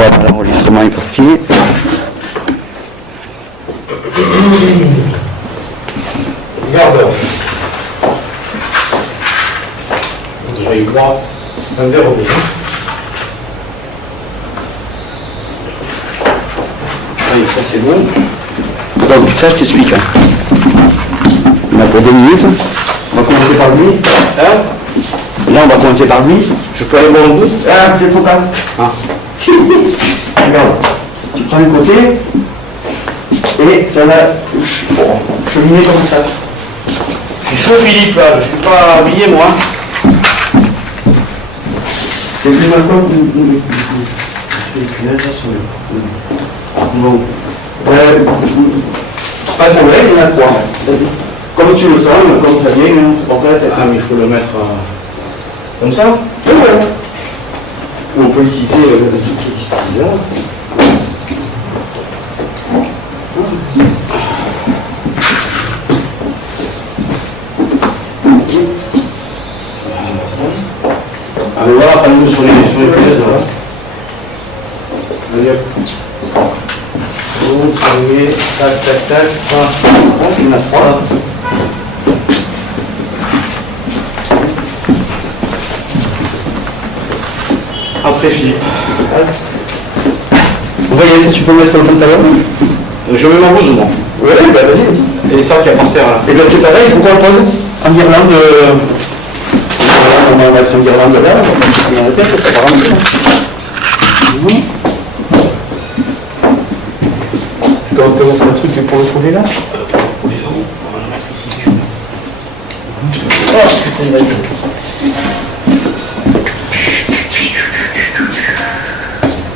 Voilà, l'enregistrement est parti. Garde. Déjà eu droit un verre au milieu. Allez, ça c'est bon. Donc ça je t'explique. On a pour 2 minutes. On va commencer par lui. Hein? Là on va commencer par lui. Je peux aller boire un bout? Ah, c'est trop pas. Ah. Regarde. Tu prends le côté. Et ça va cheminer comme ça. C'est chaud Philippe là, je suis pas habillé moi. C'est plus maintenant que bon. Pas de problème, il y en a 3. Comme tu le sens, comme ça vient, en fait. Ah mais il faut le mettre comme ça? Et voilà. On peut utiliser le truc qui est ici là. Ah mais voilà, quand même sur les punaises, voilà. Allez hop. Bon, premier, tac, tac, tac, voilà. Il y en a 3. Après Philippe. Vous voyez, est-ce que tu peux mettre le pantalon? Je mets ma blouse moi. Oui, bah vas-y. Et ça qui est par terre là. Et bien c'est pareil, il faut qu'on le pose en guirlande. On va mettre une guirlande là, on va mettre la tête, ça va rentrer. Est-ce qu'on peut montrer un truc pour le trouver là? Oh putain d'ailleurs.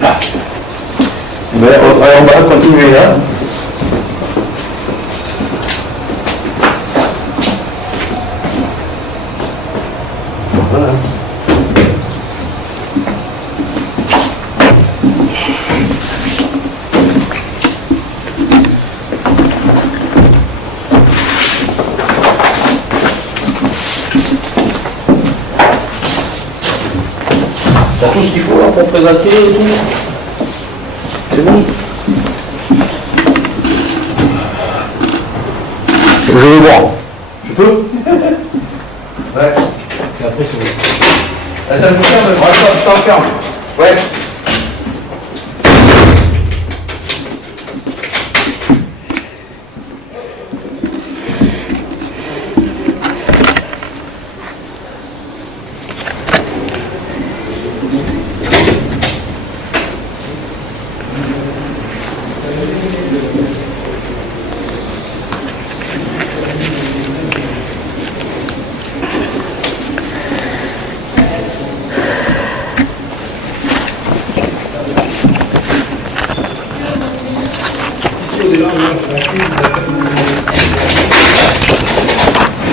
Là. Ben, on va continuer là. Voilà. T'as tout ce qu'il faut là pour présenter et tout. C'est bon. Je vais boire. Je peux? Ouais. Et après c'est bon. Attends, je ferme. Ouais, je t'en ferme. Ouais.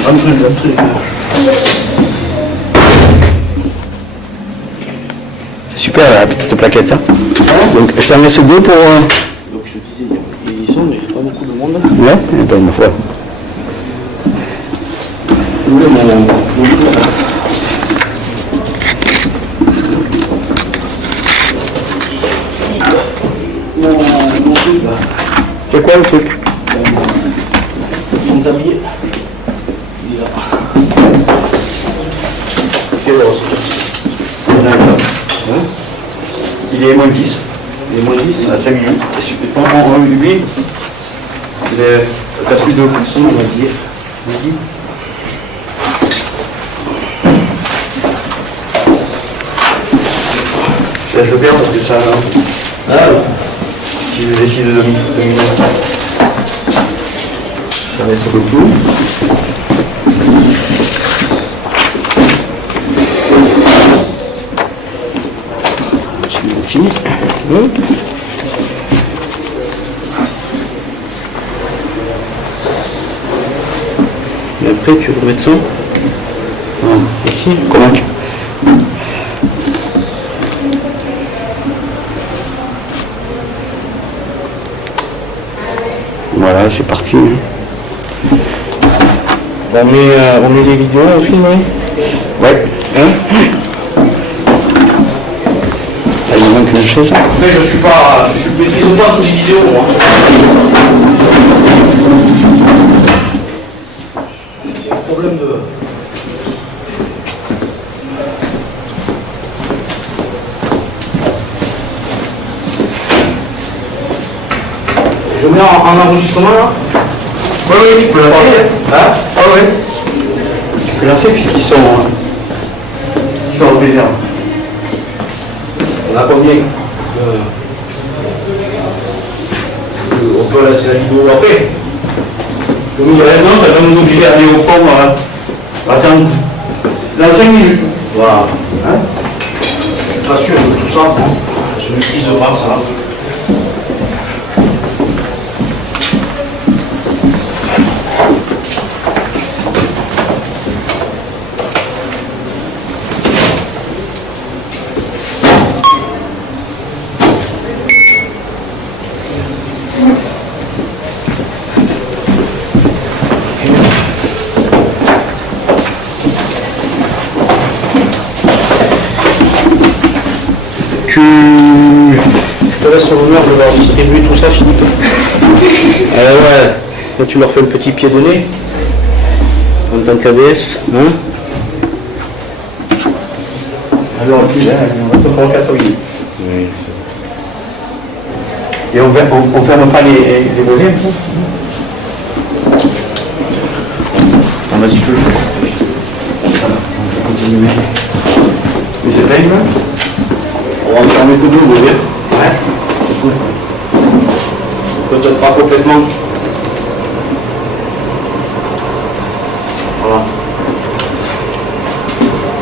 Un truc. Super la petite plaquette. Hein. Donc je t'en laisse 2 pour. Donc je te disais, ils y sont, mais pas beaucoup de monde. Ouais, et ben ma foi. C'est quoi le truc? Mon tablier. Il est là. Quelle rose? Hein? Il est moins 10. Il est moins 10. À 5 minutes. Lui, t'as plus de pousson, on va dire. Vas-y. Je laisse bien parce que ça. Ah oui. Si je décide de dominer. Ça va être le clou. Aussi. Et après tu remets ça. Ici. Comment? Voilà, c'est parti. On met les vidéos au film, oui. Ouais. Hein? Ah, il manque avec la chaise. Mais je maîtrise pas toutes les vidéos, moi. C'est un problème de... Je mets en enregistrement là. Oui, oui, tu peux lancer. Hein? Ah oui. Tu peux lancer puisqu'ils sont en réserve. On a combien on peut laisser la vidéo après. Non, ça va nous obliger à aller au fond. Attends, dans 5 minutes. Voilà. Hein? Je suis pas sûr de tout ça. Je maîtrise pas ça. Je te laisse l'honneur de leur distribuer tout ça, Philippe. Ouais, là tu leur fais le petit pied de nez en tant qu'ABS. Hein? Alors, plus, on va te prendre 4 minutes. Oui. Et on ferme pas les volets. Ah, vas-y, tu le fais. On peut continuer. Mais c'est dingue, là. On va fermer tout le vous voyez. Ouais. Peut-être pas complètement. Voilà.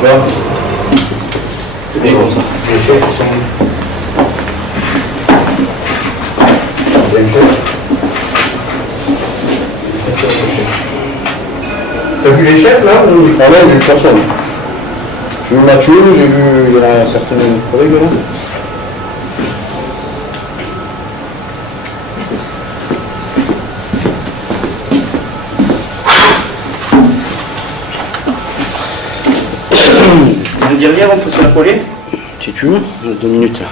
Voilà. C'est bien comme ça. Les chefs sont... Les chefs. T'as vu les chefs, là ou... Ah non, j'ai vu personne. J'ai vu Mathieu, j'ai vu il y a certains collègues là. Derrière, on peut se la coller. Si tu veux, 2 minutes là.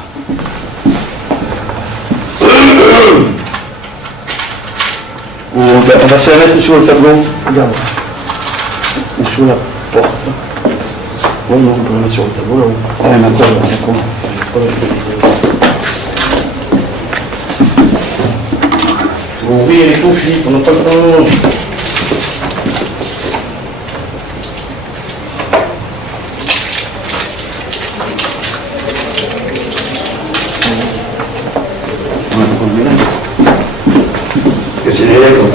Ou on va se la mettre sur le tableau. Regarde. Ou sur la porte. Bon, non, on peut la mettre sur le tableau là-haut. Ah, mais d'accord. Vous ouvrez les coups, Philippe, on n'a pas le temps. Que c'est les lèvres.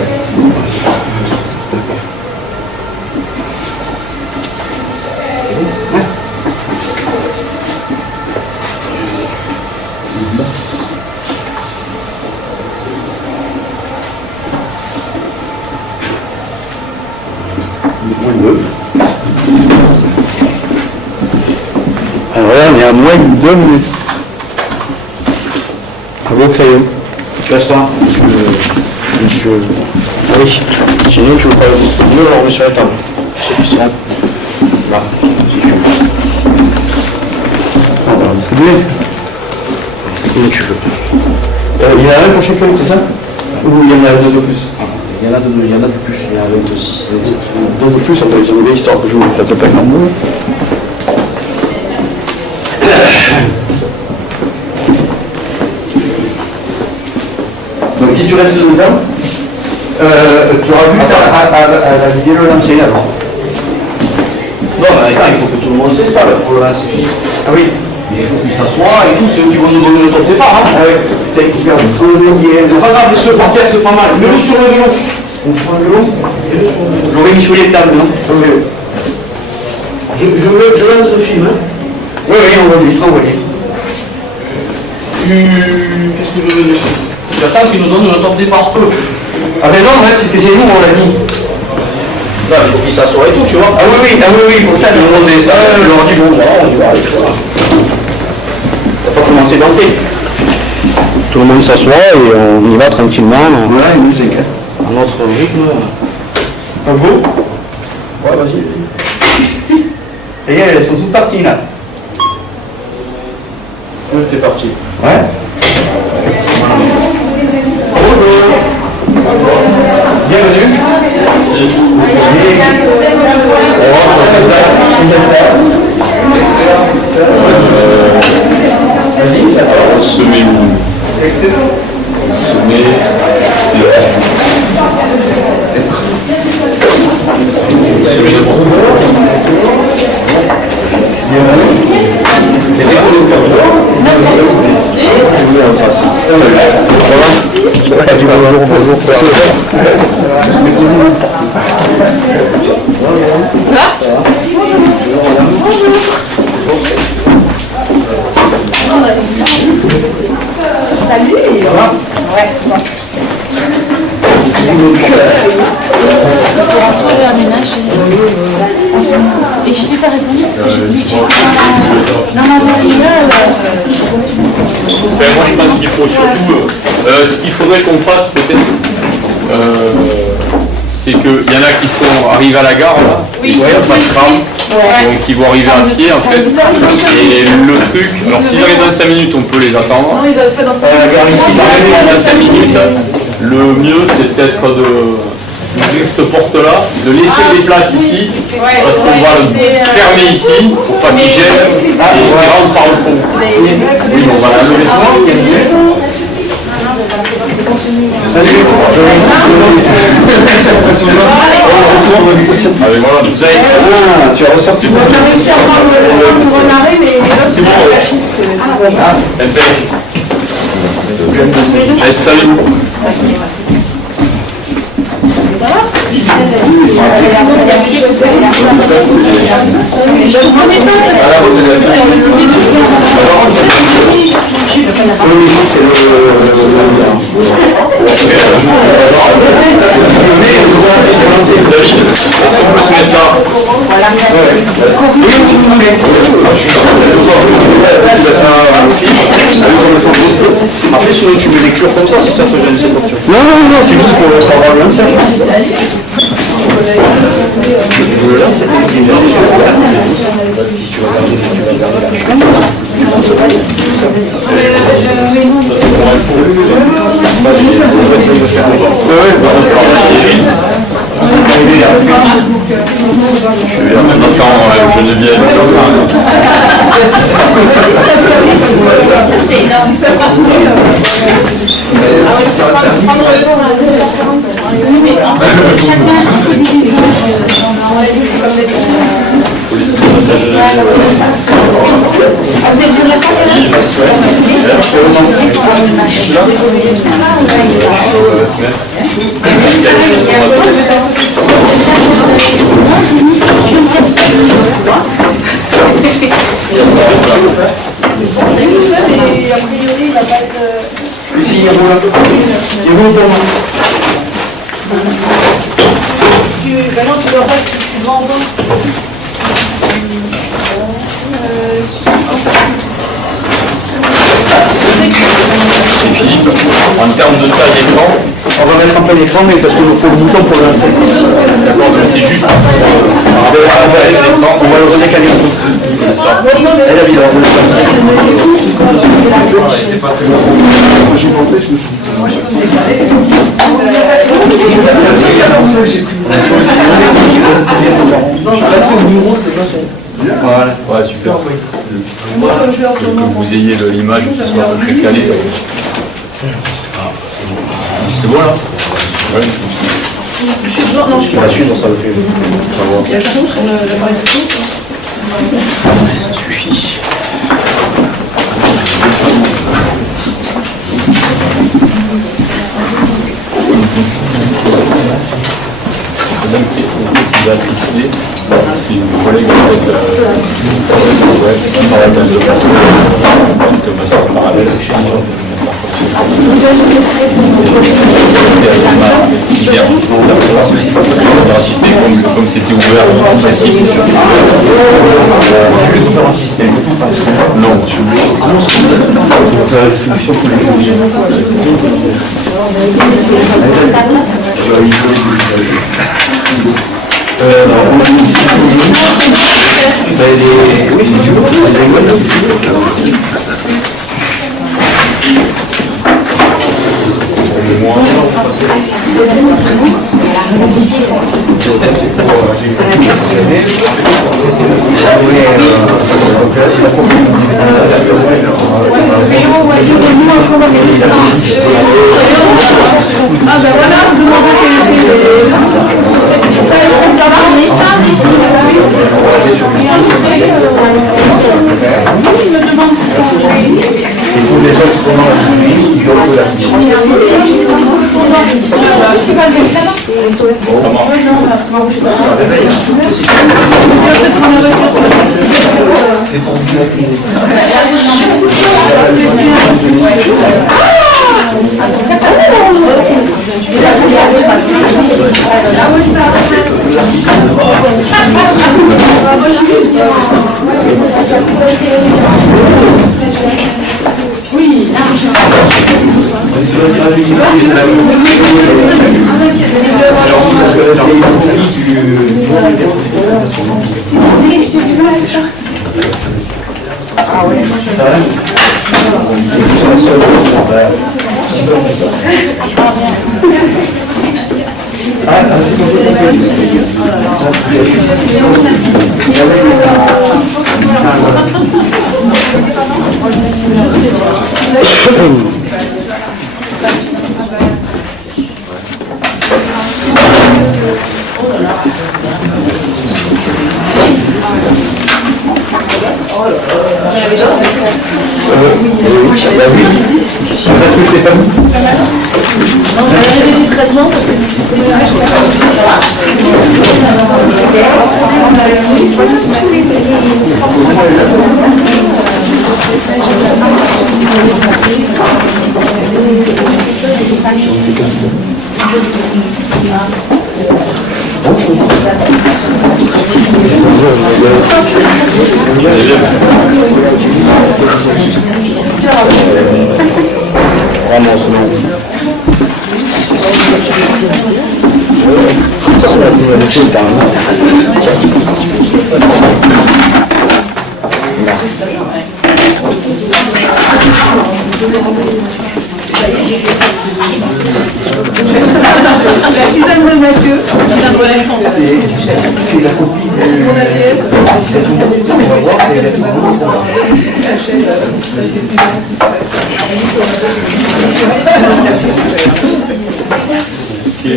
Alors là, on est à moins de 2 minutes. À vos crayons. Tu as ça, monsieur. Oui. Sinon, tu veux pas le distribuer, on le remet sur la table. Ceux qui seront là, si tu veux. On va distribuer. Comme tu veux. Il y en a un pour chacun, c'est ça? Ou il y en a 2 de plus? Il y en a de plus, il y en a 26. 2 de plus, on peut les enlever histoire que je vous fasse pas grand mot. Donc si tu restes dedans, tu auras juste à la vidéo le lancer alors. Non, mais attends, il faut que tout le monde s'installe pour le lancer. Ah oui. Il faut qu'ils s'assoient et tout, c'est eux qui vont nous donner le top départ. Hein. Ah oui. T'as écouté un peu. C'est pas grave, laisse-le par terre, c'est pas mal. Mets-le sur le vélo. On prend le vélo. J'aurais mis sur les tables, non? Sur le vélo. Je lance le film. Hein. Oui, on enregistre. Qu'est-ce que je veux dire? J'attends qu'ils nous donnent le top départ. Ah ben non, puisque c'est nous, on l'a dit. Là, il faut qu'ils s'assoient et tout, tu vois. Ah oui, pour ça, je me demandais ça. Je leur dis, bon, voilà, on y va, allez, voilà. T'as pas commencé d'entrer. Tout le monde s'assoit et on y va tranquillement. Voilà, une musique. À notre rythme. Pas beau? Ouais, vas-y. Et elles sont toutes parties là. T'es parti. Ouais. Bonjour. Bienvenue. Merci. Alors, semer où? Excellent. Semer. Semer d'abord. Et je t'ai pas répondu parce que j'ai voulu checker dans ma voisine. Ben, moi je pense qu'il faut surtout, ce qu'il faudrait qu'on fasse peut-être, c'est qu'il y en a qui sont arrivés à la gare là, Oui, ils c'est sont pas de tram, Ouais. donc ils vont arriver à pied en fait. Et le truc, alors s'ils arrivent dans 5 minutes, on peut les attendre. Non, ils avaient fait dans S'ils arrivent dans 5 minutes, le mieux c'est peut-être d'ouvrir cette porte-là, de laisser des places ici, parce qu'on va le fermer ici pour pas qu'ils gênent et qu'ils rentrent par le fond. Oui, on va la lever. Allez, voilà, vous avez... Ah, tu as ressorti ton On a réussi à prendre mon arrêt, mais les autres, c'est pas la fixe. Installez-vous. David, est-ce qu'on peut se mettre là? Après, sinon, tu mets les cures comme ça si ça te gêne, c'est pour ça. Non, c'est juste pour avoir le même Je vais en même temps, Geneviève. En termes de taille d'écran, On va mettre un peu l'écran, mais parce qu'il nous faut le bouton pour le... d'accord, donc c'est juste par rapport à l'écran, On va le redécaler un peu. comme ça. Et David, alors, on va le passer. Voilà. Ouais, super. Que vous ayez l'image, que ce soit à peu près calé. C'est bon là? Ouais. On va suivre ça, ok. Ça suffit. C'est Béatrice Lé, c'est une collègue en fait, qui travaille dans le master, le master parallèle chez moi, le master on a assisté comme c'était ouvert en principe. Non, je Ah ben voilà, vous demandez quel était il me demande oui, discrètement parce que la tisane de Mathieu, tisane relaxante. C'est la copie Mon APS. on va voir, c'est la Ce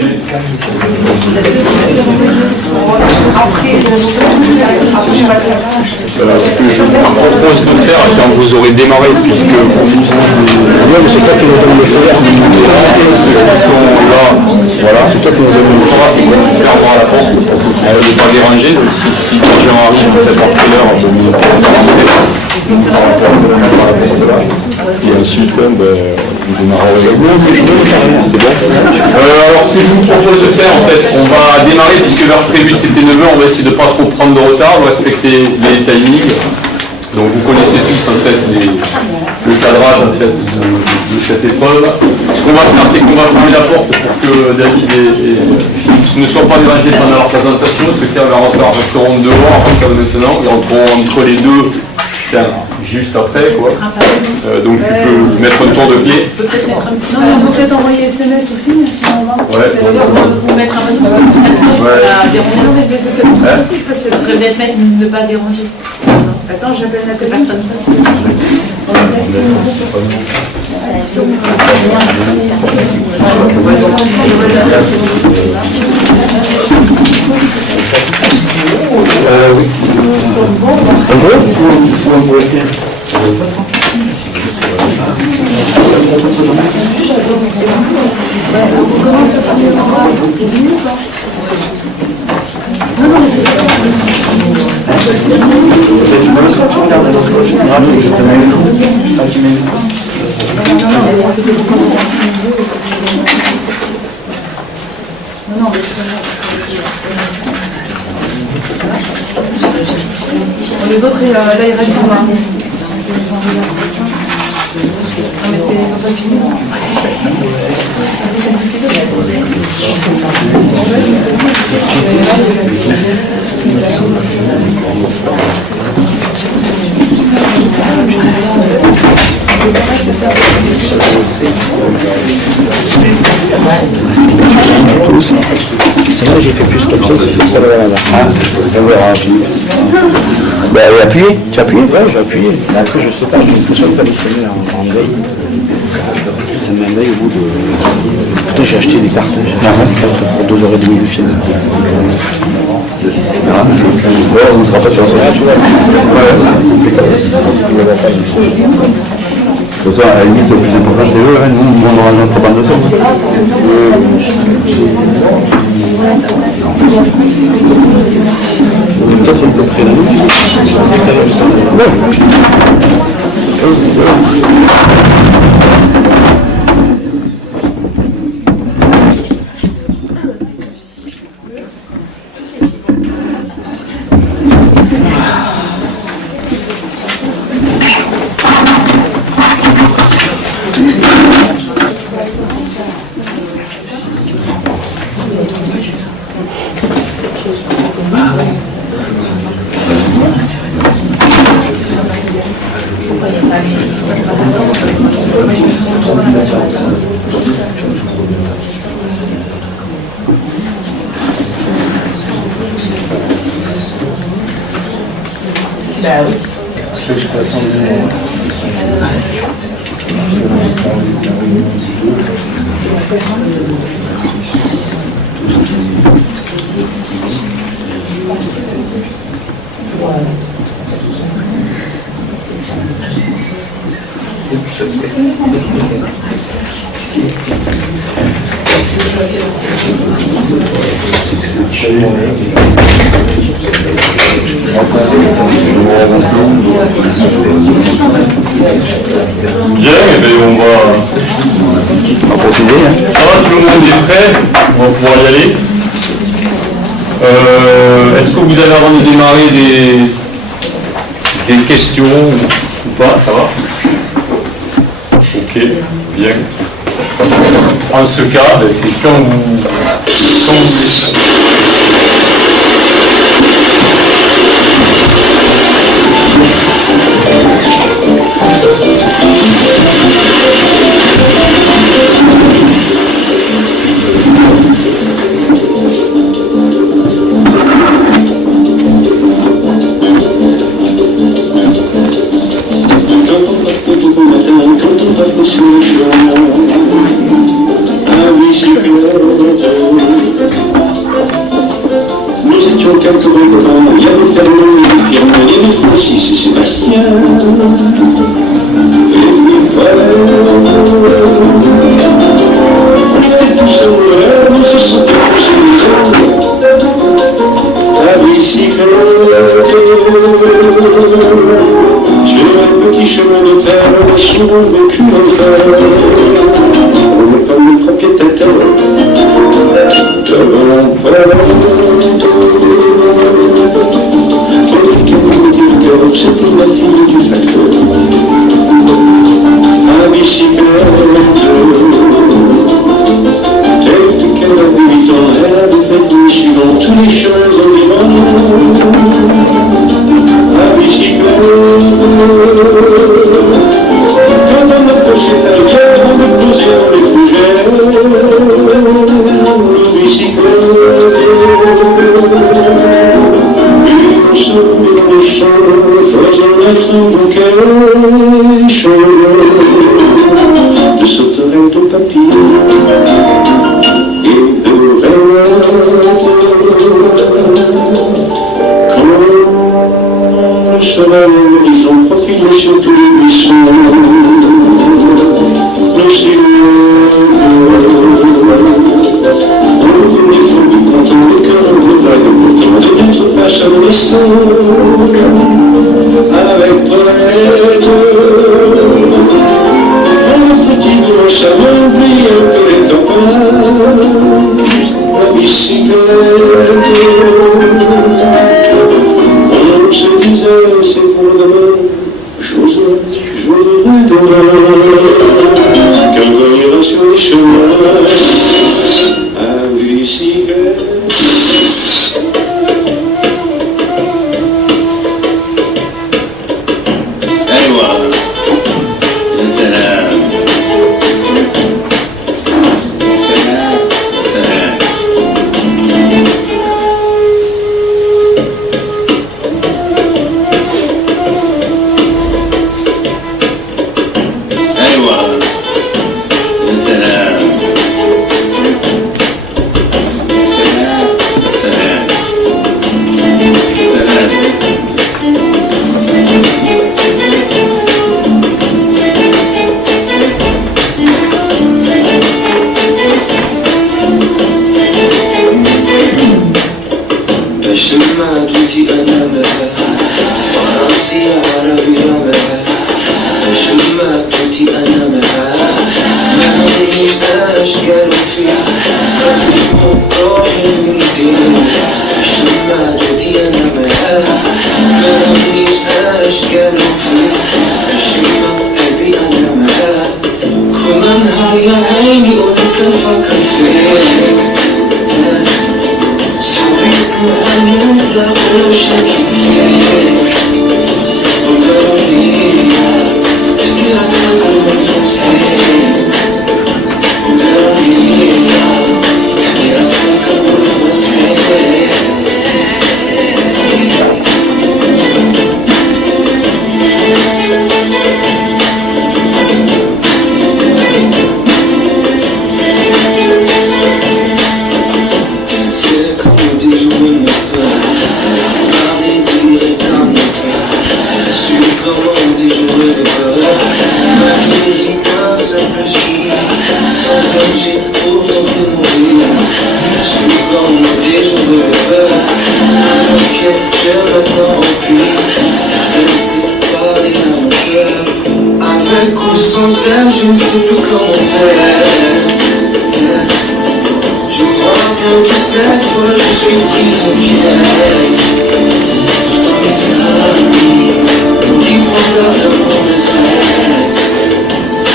que je vous propose de faire quand vous aurez démarré, puisque c'est toi qui nous donne le faire, ceux qui sont là, voilà, c'est toi qui nous donne le faire, c'est quoi qui faire voir la porte pour ne pas déranger. Donc si les gens arrivent peut-être après l'heure, et ensuite vous démarrez avec nous, c'est bon. Alors ce que je vous propose de faire, en fait, on va démarrer, puisque l'heure prévue c'était 9h, on va essayer de ne pas trop prendre de retard, on va respecter les timings. Donc vous connaissez tous en fait le cadrage en fait, de cette épreuve. Ce qu'on va faire, c'est qu'on va fermer la porte pour que David et Philippe ne soient pas dérangés pendant leur présentation. Ceux qui resteront dehors à partir de maintenant, ils rentreront entre les deux juste après quoi. Donc tu peux mettre un tour de pied. Peut-être mettre un petit. Non, on peut peut-être envoyer SMS au film si on va. Ouais. Pour mettre un peu de déranger. Ouais. Peut-être mettre ne pas déranger. Attends, j'appelle la personne. Les autres, là, ils restent sur la. Non, mais c'est pas fini. C'est vrai, j'ai fait plus comme ça, ça va là-bas. On verra. Ben, appuyez. Tu as appuyé? Ouais, j'ai appuyé. Mais après, je sais pas, j'ai l'impression de pas missionner en veille. Ça me met en veille au bout de. Pourtant, j'ai acheté des cartes. J'ai acheté des cartes pour 2h30 du film. Ouais, on ne sera pas sur la scène. De toute façon, à la limite, le plus important, c'est eux. Nous, on aura notre bande de son. Peut-être on peut créer la musique. Bien, et bien on va procéder. Ça va, tout le monde est prêt? On va pouvoir y aller. Est-ce que vous avez avant de démarrer des questions ou pas? Ça va? Ok, bien. En ce cas, c'est quand vous voulez. Nous étions quelques représentants, il y avait Fernand, il y avait Firmin, il y avait Francis et Sébastien. Et voilà, on était tous amoureux, on se sentait tous à bicyclette. Sur un petit chemin de fer, souvent vécu en fer. On n'est pas le propriétaire devant c'était la fille du facteur à bicyclette. Telle qu'elle avait 8 ans, elle avait fait le suivant tous les chemins environnants à bicyclette. Quand on approchait la rivière, on me posait dans les fougères à bicyclette. Faisant un bouquet chaud de sauterelles au papillon et de rêvettes. Quand le soleil ils ont profilé sur tous les buissons, nos silhouettes. On venait fou du content, le cœur en revague, pourtant de notre page à l'instant. Avec Paulette, on foutit de savon, oublie un peu les copains, la bicyclette. On se disait, c'est pour demain, j'oserai demain, quand on ira sur les chemins, à bicyclette. mourir. Parce que quand on me dit je veux le faire, ok, je l'attends au pire. Laissez parler à mon cœur. Avec ou sans elle, je ne sais plus comment faire. Je crois bien que cette fois je suis prisonnière. Mes amis qui prennent l'amour de frère.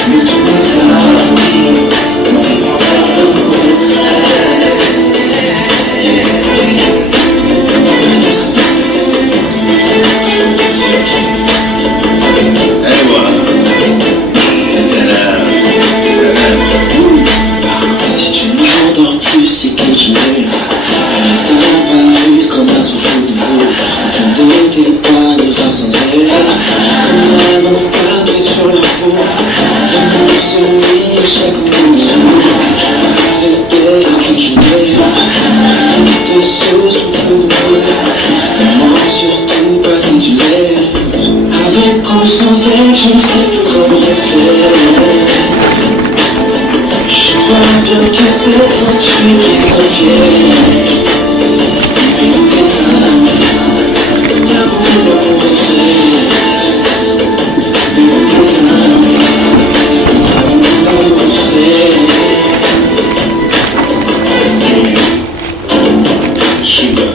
Mais tous mes amis qui prennent l'amour de frère. Et voilà. Si tu ne m'endors plus, c'est que tu m'aimes. T'as apparu comme un souffle de l'eau. Ton dos t'épanouira sans elle. Comme un dentade sur la peau. L'amour se lit chaque mot. Le deuil que tu m'aimes. Te souffle de l'eau. Moi surtout pas si tu l'aimes. Avec ou sans elle, je ne sais plus comment faire. Je crois bien que c'est toi tu es prisonnière. Et tous tes amis, t'as beaucoup d'amour de frère. Et tous tes amis, t'as beaucoup d'amour de frère. Sugar.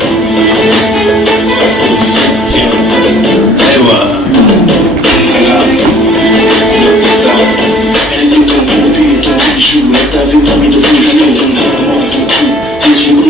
Et voilà. Elle dit ton bébé, ton bijou, elle t'avait promis de bouger, ton diamant, ton cou, tes yeux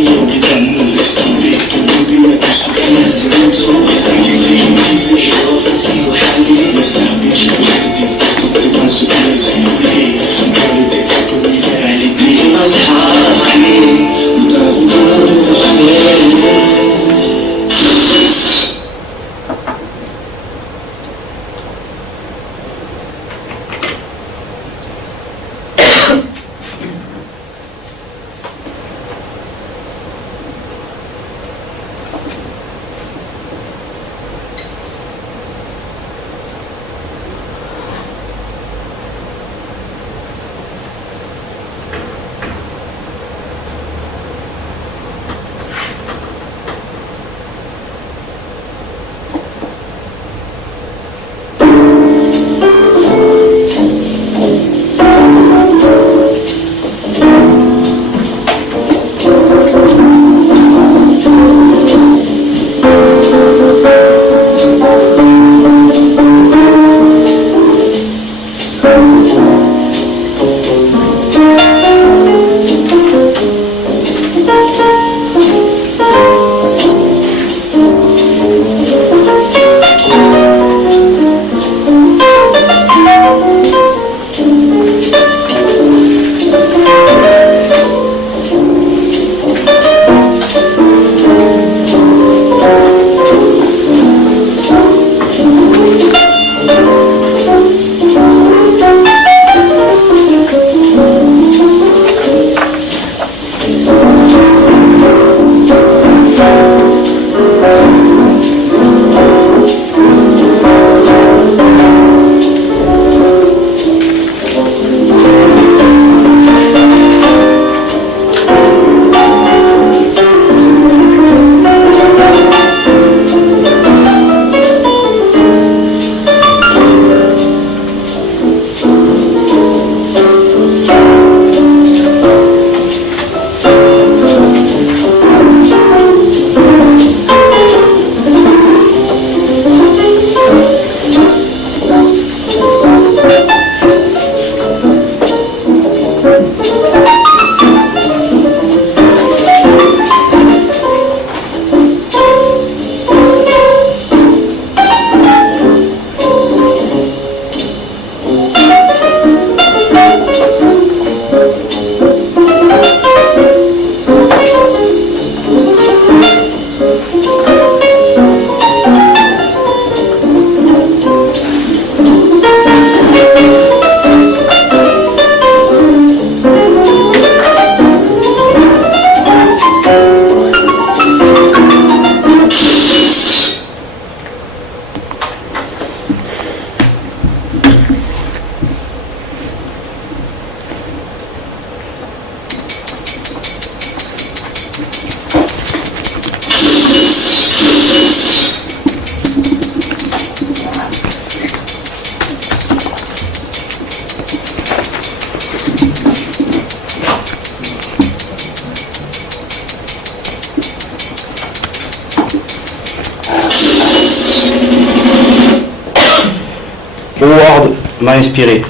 Ward m'a inspiré.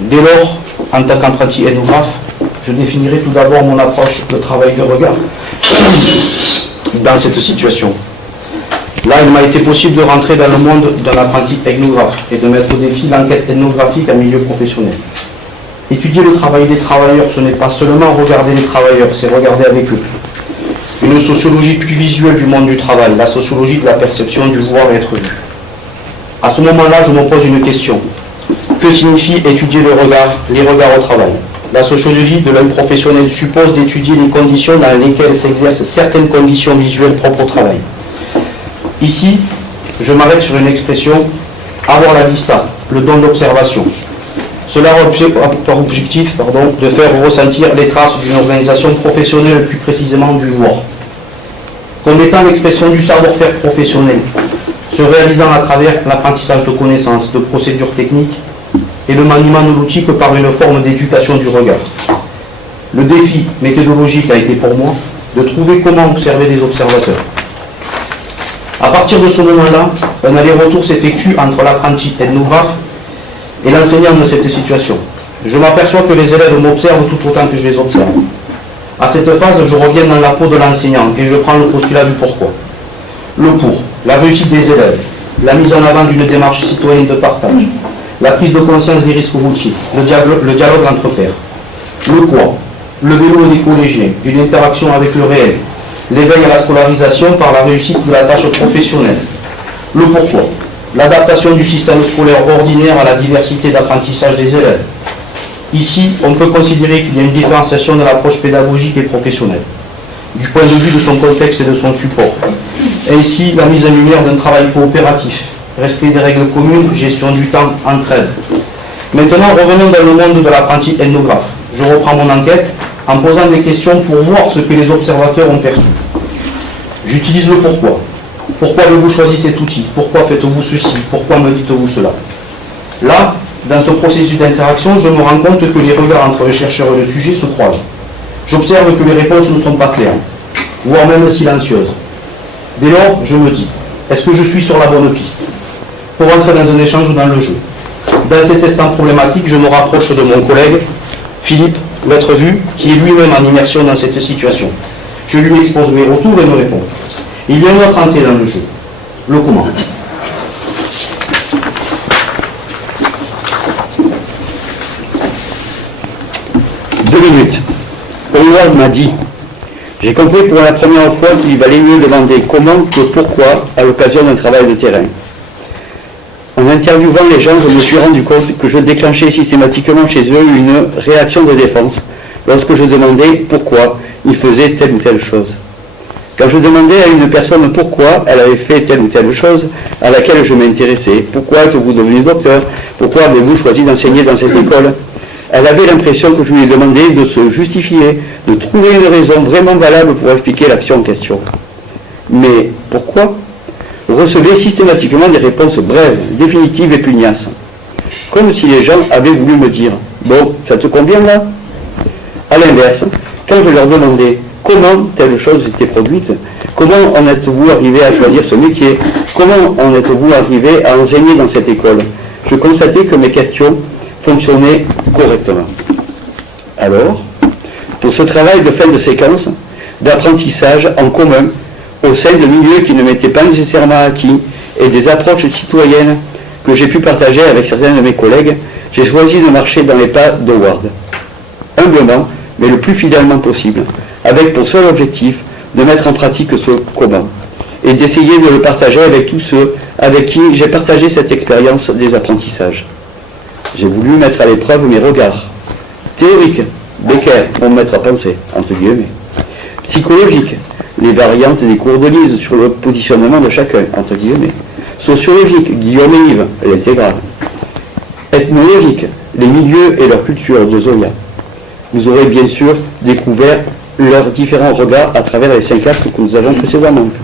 Dès lors, en tant qu'apprenti ethnographe, je définirai tout d'abord mon approche de travail de regard dans cette situation. Là, il m'a été possible de rentrer dans le monde d'un apprenti ethnographe et de mettre au défi l'enquête ethnographique en milieu professionnel. Étudier le travail des travailleurs, ce n'est pas seulement regarder les travailleurs, c'est regarder avec eux. Une sociologie plus visuelle du monde du travail, la sociologie de la perception du voir et être vu. À ce moment-là, je me pose une question. Que signifie étudier les regards au travail? La sociologie de l'œil professionnel suppose d'étudier les conditions dans lesquelles s'exercent certaines conditions visuelles propres au travail. Ici, je m'arrête sur une expression, avoir la vista, le don d'observation. Cela a pour objectif de faire ressentir les traces d'une organisation professionnelle, plus précisément du voir. Comme étant l'expression du savoir-faire professionnel, se réalisant à travers l'apprentissage de connaissances, de procédures techniques et le maniement de l'outil que par une forme d'éducation du regard. Le défi méthodologique a été pour moi de trouver comment observer les observateurs. À partir de ce moment-là, un aller-retour s'effectue entre l'apprenti ethnographe et l'enseignant de cette situation. Je m'aperçois que les élèves m'observent tout autant que je les observe. À cette phase, je reviens dans la peau de l'enseignant et je prends le postulat du pourquoi. Le pour, la réussite des élèves, la mise en avant d'une démarche citoyenne de partage, la prise de conscience des risques routiers, le dialogue entre pairs. Le quoi, le vélo des collégiens, une interaction avec le réel, l'éveil à la scolarisation par la réussite de la tâche professionnelle. Le pourquoi, l'adaptation du système scolaire ordinaire à la diversité d'apprentissage des élèves. Ici, on peut considérer qu'il y a une différenciation de l'approche pédagogique et professionnelle, du point de vue de son contexte et de son support. Ainsi, la mise en lumière d'un travail coopératif, respect des règles communes, gestion du temps, entraide. Maintenant, revenons dans le monde de l'apprenti ethnographe. Je reprends mon enquête en posant des questions pour voir ce que les observateurs ont perçu. J'utilise le pourquoi. Pourquoi avez-vous choisi cet outil? Pourquoi faites-vous ceci? Pourquoi me dites-vous cela? Là, dans ce processus d'interaction, je me rends compte que les regards entre le chercheur et le sujet se croisent. J'observe que les réponses ne sont pas claires, voire même silencieuses. Dès lors, je me dis, est-ce que je suis sur la bonne piste? Pour entrer dans un échange ou dans le jeu. Dans cet instant problématique, je me rapproche de mon collègue, Philippe, maître vu, qui est lui-même en immersion dans cette situation. Je lui expose mes retours et me répond. Il y a une autre entrée dans le jeu. Le comment. Deux minutes. Howard m'a dit. J'ai compris pour la première fois qu'il valait mieux demander comment que pourquoi à l'occasion d'un travail de terrain. En interviewant les gens, je me suis rendu compte que je déclenchais systématiquement chez eux une réaction de défense lorsque je demandais pourquoi ils faisaient telle ou telle chose. Quand je demandais à une personne pourquoi elle avait fait telle ou telle chose à laquelle je m'intéressais, pourquoi êtes-vous devenu docteur, pourquoi avez-vous choisi d'enseigner dans cette école, elle avait l'impression que je lui ai demandé de se justifier, de trouver une raison vraiment valable pour expliquer l'action en question. Mais pourquoi recevait systématiquement des réponses brèves, définitives et pugnaces. Comme si les gens avaient voulu me dire « Bon, ça te convient là ?» À l'inverse, quand je leur demandais comment telle chose était produite, comment en êtes-vous arrivé à choisir ce métier, comment en êtes-vous arrivé à enseigner dans cette école, je constatais que mes questions fonctionnaient correctement. Alors, pour ce travail de fin de séquence, d'apprentissage en commun, au sein de milieux qui ne m'étaient pas nécessairement acquis et des approches citoyennes que j'ai pu partager avec certains de mes collègues, j'ai choisi de marcher dans les pas d'Howard. Humblement, mais le plus fidèlement possible, avec pour seul objectif de mettre en pratique ce comment et d'essayer de le partager avec tous ceux avec qui j'ai partagé cette expérience des apprentissages. J'ai voulu mettre à l'épreuve mes regards. Théoriques, Becker, mon maître à penser, entre guillemets. Psychologiques, les variantes des cours de Lise sur le positionnement de chacun, entre guillemets. Sociologique, Guillaume et Yves, l'intégrale. Ethnologique, les milieux et leur culture de Zoya. Vous aurez bien sûr découvert leurs différents regards à travers les 5 actes que nous avons précédemment vus.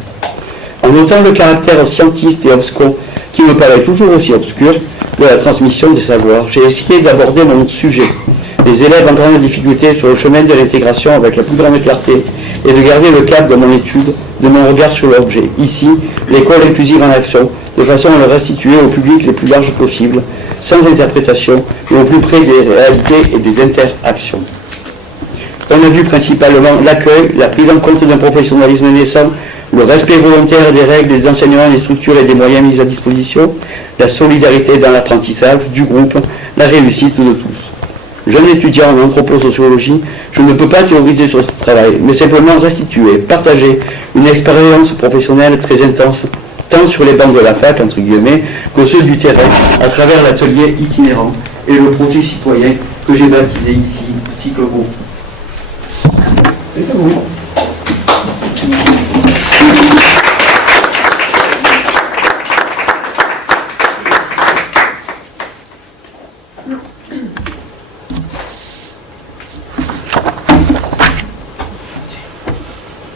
En notant le caractère scientiste et obscur, qui me paraît toujours aussi obscur, de la transmission des savoirs, j'ai essayé d'aborder mon sujet les élèves en grande difficulté sur le chemin de l'intégration avec la plus grande clarté et de garder le cap de mon étude, de mon regard sur l'objet. Ici, l'école inclusive en action, de façon à le restituer au public le plus large possible, sans interprétation et au plus près des réalités et des interactions. On a vu principalement l'accueil, la prise en compte d'un professionnalisme naissant, le respect volontaire des règles, des enseignements, des structures et des moyens mis à disposition, la solidarité dans l'apprentissage du groupe, la réussite de tous. Jeune étudiant en anthroposociologie, je ne peux pas théoriser sur ce travail, mais simplement restituer, partager une expérience professionnelle très intense, tant sur les bancs de la fac, entre guillemets, que ceux du terrain, à travers l'atelier itinérant et le projet citoyen que j'ai baptisé ici Cycle Groupe. C'est à vous.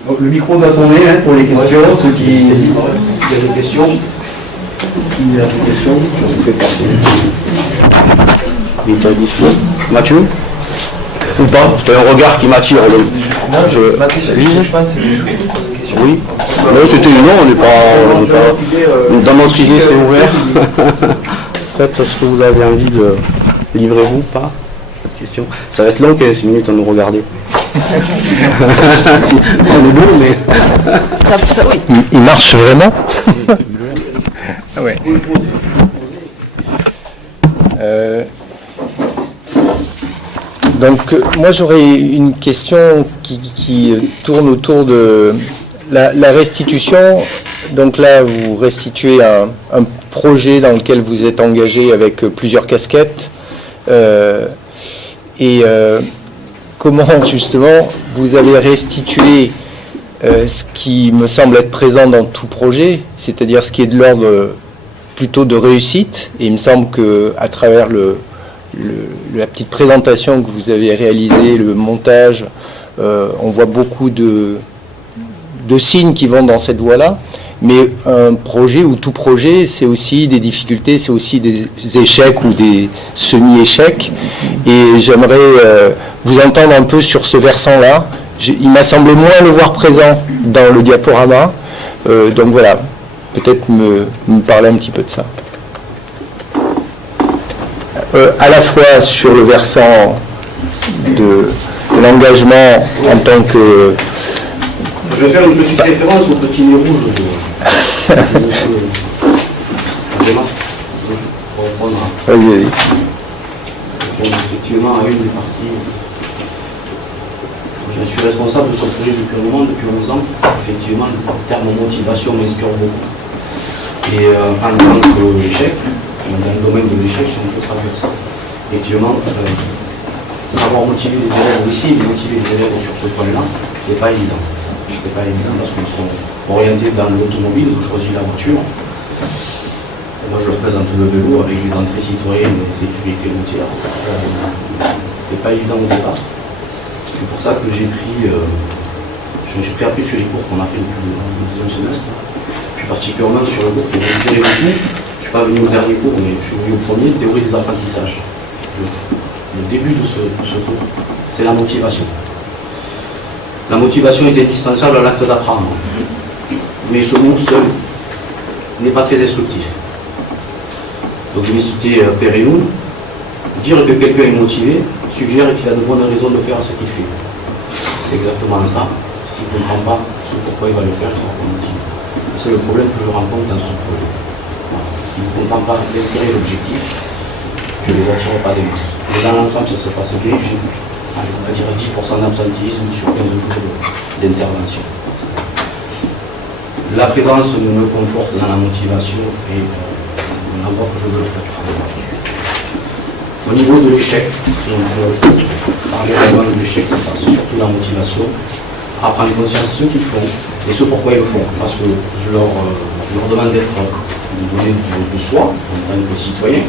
Donc, le micro doit tourner pour les questions, ceux qui... S'il y a des questions, il y a des questions, je vous fais passer. Il est à dispo. Mathieu? Ou pas? C'est un regard qui m'attire. Ma question, je pense, c'est oui. Non, c'était non, on n'est pas. Dans notre idée, c'est ouvert. Faites ce que vous avez envie de. Livrez-vous, pas? Cette question. Ça va être long, 15 minutes à nous regarder. On est bon, mais. oui. Il marche vraiment? Ah ouais. Donc moi j'aurais une question qui tourne autour de la restitution. Donc là vous restituez un projet dans lequel vous êtes engagé avec plusieurs casquettes comment justement vous avez restitué ce qui me semble être présent dans tout projet, c'est-à-dire ce qui est de l'ordre plutôt de réussite, et il me semble qu'à travers la petite présentation que vous avez réalisée, le montage, on voit beaucoup de signes qui vont dans cette voie-là, mais un projet ou tout projet, c'est aussi des difficultés, c'est aussi des échecs ou des semi-échecs, et j'aimerais vous entendre un peu sur ce versant-là. Il m'a semblé moins le voir présent dans le diaporama, donc voilà, peut-être me parler un petit peu de ça. À la fois sur le versant de l'engagement en tant que... Je vais faire une petite référence au petit nez rouge. Oui. Effectivement, à une des parties. Je suis responsable de ce projet depuis un moment, depuis 11 ans. Effectivement, le terme motivation m'inspire beaucoup. Et en tant qu'échec, dans le domaine de l'échec, c'est un peu traversé. Effectivement, savoir motiver les élèves aussi, motiver les élèves sur ce point-là, c'est pas évident. C'est pas évident parce qu'ils sont orientés dans l'automobile, ils ont choisi la voiture. Et moi, je représente le vélo avec les entrées citoyennes et les sécurités routières. C'est pas évident au départ. C'est pour ça que j'ai pris, je me suis pris appui sur les cours qu'on a fait depuis le deuxième semestre, puis particulièrement sur le cours que j'ai tiré beaucoup. Je ne suis pas venu au dernier cours, mais je suis venu au premier, théorie des apprentissages. Le début de ce cours, c'est la motivation. La motivation est indispensable à l'acte d'apprendre, mais ce mot seul n'est pas très instructif. Donc je vais citer Péréloun, dire que quelqu'un est motivé suggère qu'il a de bonnes raisons de faire ce qu'il fait. C'est exactement ça. S'il ne comprend pas ce pourquoi il va le faire, il sera pas motivé. C'est le problème que je rencontre dans ce projet. Voilà. S'il ne comprend pas l'intérêt et l'objectif, je ne les attire pas des masses. Mais dans l'ensemble, ça se passe bien. J'ai, on va dire, 10% d'absentéisme sur 15 jours d'intervention. La présence me conforte dans la motivation et l'endroit que je veux faire. Au niveau de l'échec, parler vraiment de l'échec, c'est ça, c'est surtout la motivation, à prendre conscience de ce qu'ils font et ce pourquoi ils le font. Parce que je leur demande d'être donné de soi, en tant que citoyen.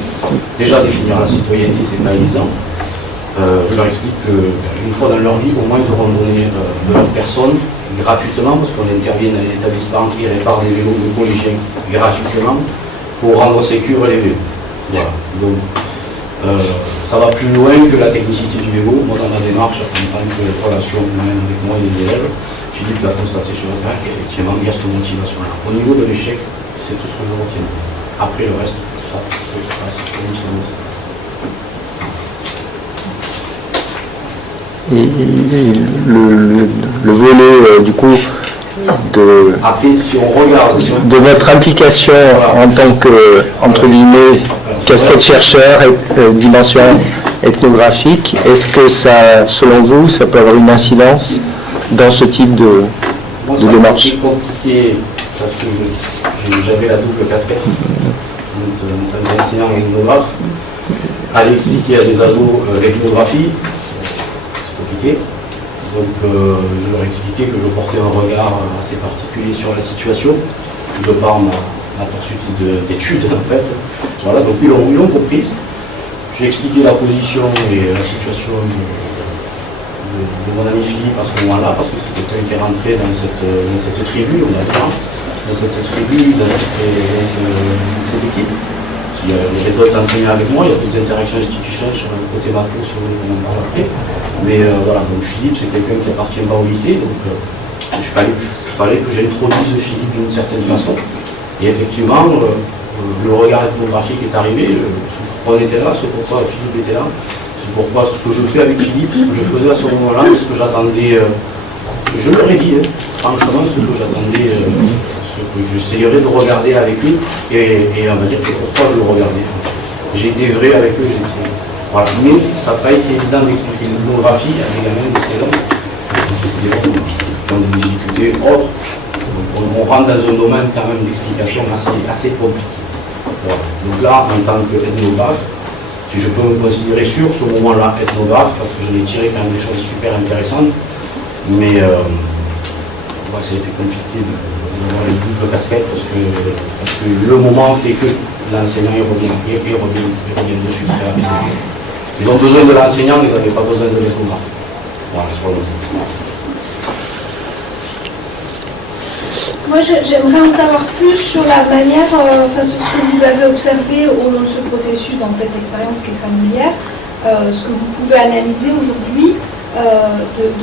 Déjà définir la citoyenneté, c'est pas évident. Je leur explique qu'une fois dans leur vie, au moins ils auront donné de leur personne gratuitement, parce qu'on intervient dans les établissements qui réparent des vélos de collégiens gratuitement pour rendre sécure les vélos. Voilà. Donc, Ça va plus loin que la technicité du vélo. Moi, dans ma démarche, en tant que relation humaine avec moi et les élèves, Philippe l'a constaté sur le terrain qu'effectivement, il y a cette motivation-là. Au niveau de l'échec, c'est tout ce que je retiens. Après le reste, ça se passe comme ça. Et le volet du coup de, Après, si on regarde, de votre implication en tant que, entre guillemets, casquette chercheur et dimension ethnographique, est-ce que ça, selon vous, ça peut avoir une incidence dans ce type de démarche? C'est compliqué parce que j'avais la double casquette, donc enseignant et ethnographe. Aller expliquer à des ados l'ethnographie, c'est compliqué. Donc je leur ai expliqué que je portais un regard assez particulier sur la situation, de par ma poursuite d'études en fait. Voilà, donc ils l'ont compris. J'ai expliqué la position et la situation de mon ami Philippe à ce moment-là, parce que c'était quelqu'un qui est rentré dans cette tribu, on va dire, dans cette tribu, dans cette équipe. Il y avait d'autres enseignants avec moi, il y a d'autres interactions institutionnelles sur le côté macro, si vous voulez qu'on en parle après. Mais voilà, donc Philippe, c'est quelqu'un qui appartient pas au lycée, donc il fallait que j'introduise Philippe d'une certaine façon. Et effectivement, le regard ethnographique est arrivé, on était là, c'est pourquoi Philippe était là, c'est pourquoi ce que je fais avec Philippe, ce que je faisais à ce moment-là, ce que j'attendais, je leur ai dit, franchement, ce que j'attendais, ce que j'essayerais de regarder avec lui, et on va dire que pourquoi je le regardais. J'ai été vrai avec eux, voilà. Mais ça n'a pas été évident d'expliquer l'ethnographie à des gamins de 16 ans. Dans des difficultés autres. On rentre dans un domaine quand même d'explication assez compliqué. Voilà. Donc là, en tant qu'ethnographe, si je peux me considérer sur ce moment-là ethnographe, parce que je l'ai tiré quand même des choses super intéressantes, mais ça a été compliqué d'avoir les doubles casquettes parce que le moment fait que l'enseignant revient dessus très rapidement. Ils ont besoin de l'enseignant, ils n'avaient pas besoin de l'ethnographe. Voilà, c'est pas Moi, j'aimerais en savoir plus sur la manière, sur ce que vous avez observé au long de ce processus, dans cette expérience qui est singulière, ce que vous pouvez analyser aujourd'hui de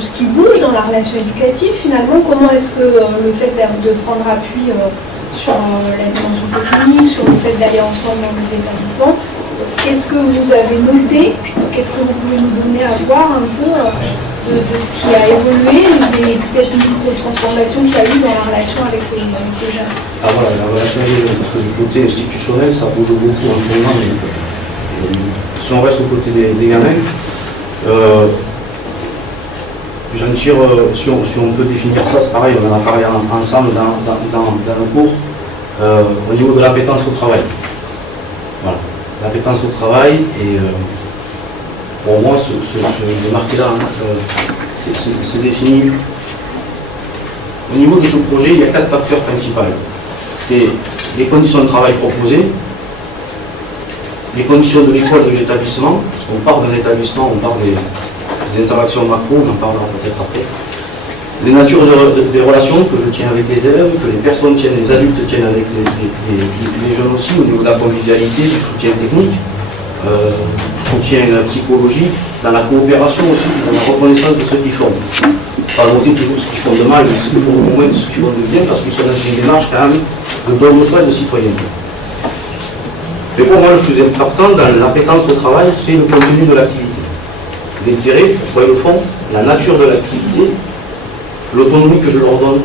ce qui bouge dans la relation éducative. Finalement, comment est-ce que le fait de prendre appui sur la dimension technique, sur le fait d'aller ensemble dans les établissements, qu'est-ce que vous avez noté? Qu'est-ce que vous pouvez nous donner à voir un peu de ce qui a évolué, peut-être une transformation qu'il y a eu dans la relation avec les jeunes? Ah voilà, la relation du côté institutionnel, ça bouge beaucoup en ce moment. Si on reste au côté des gamins, j'en tire, si on peut définir ça, c'est pareil, on en a parlé ensemble dans le cours, au niveau de l'appétence au travail. Voilà, l'appétence au travail, et pour moi, ce marqué-là, c'est défini. Au niveau de ce projet, il y a 4 facteurs principaux. C'est les conditions de travail proposées, les conditions de l'école, de l'établissement. On parle d'un établissement, on parle des interactions macro, on en parlera peut-être après. Les natures des relations que je tiens avec les élèves, que les personnes tiennent, les adultes tiennent avec les jeunes aussi, au niveau de la convivialité, du soutien technique, soutien psychologique, dans la coopération aussi, dans la reconnaissance de ce qu'ils font. Pas noter toujours ce qu'ils font de mal, mais ce qu'ils font au moins ce qu'ils font de bien, parce qu'ils sont dans une démarche quand même de don de soi et de citoyenneté. Mais pour moi, le plus important dans l'appétence au travail, c'est le contenu de l'activité. L'intérêt, pourquoi ils le font, la nature de l'activité, l'autonomie que je leur donne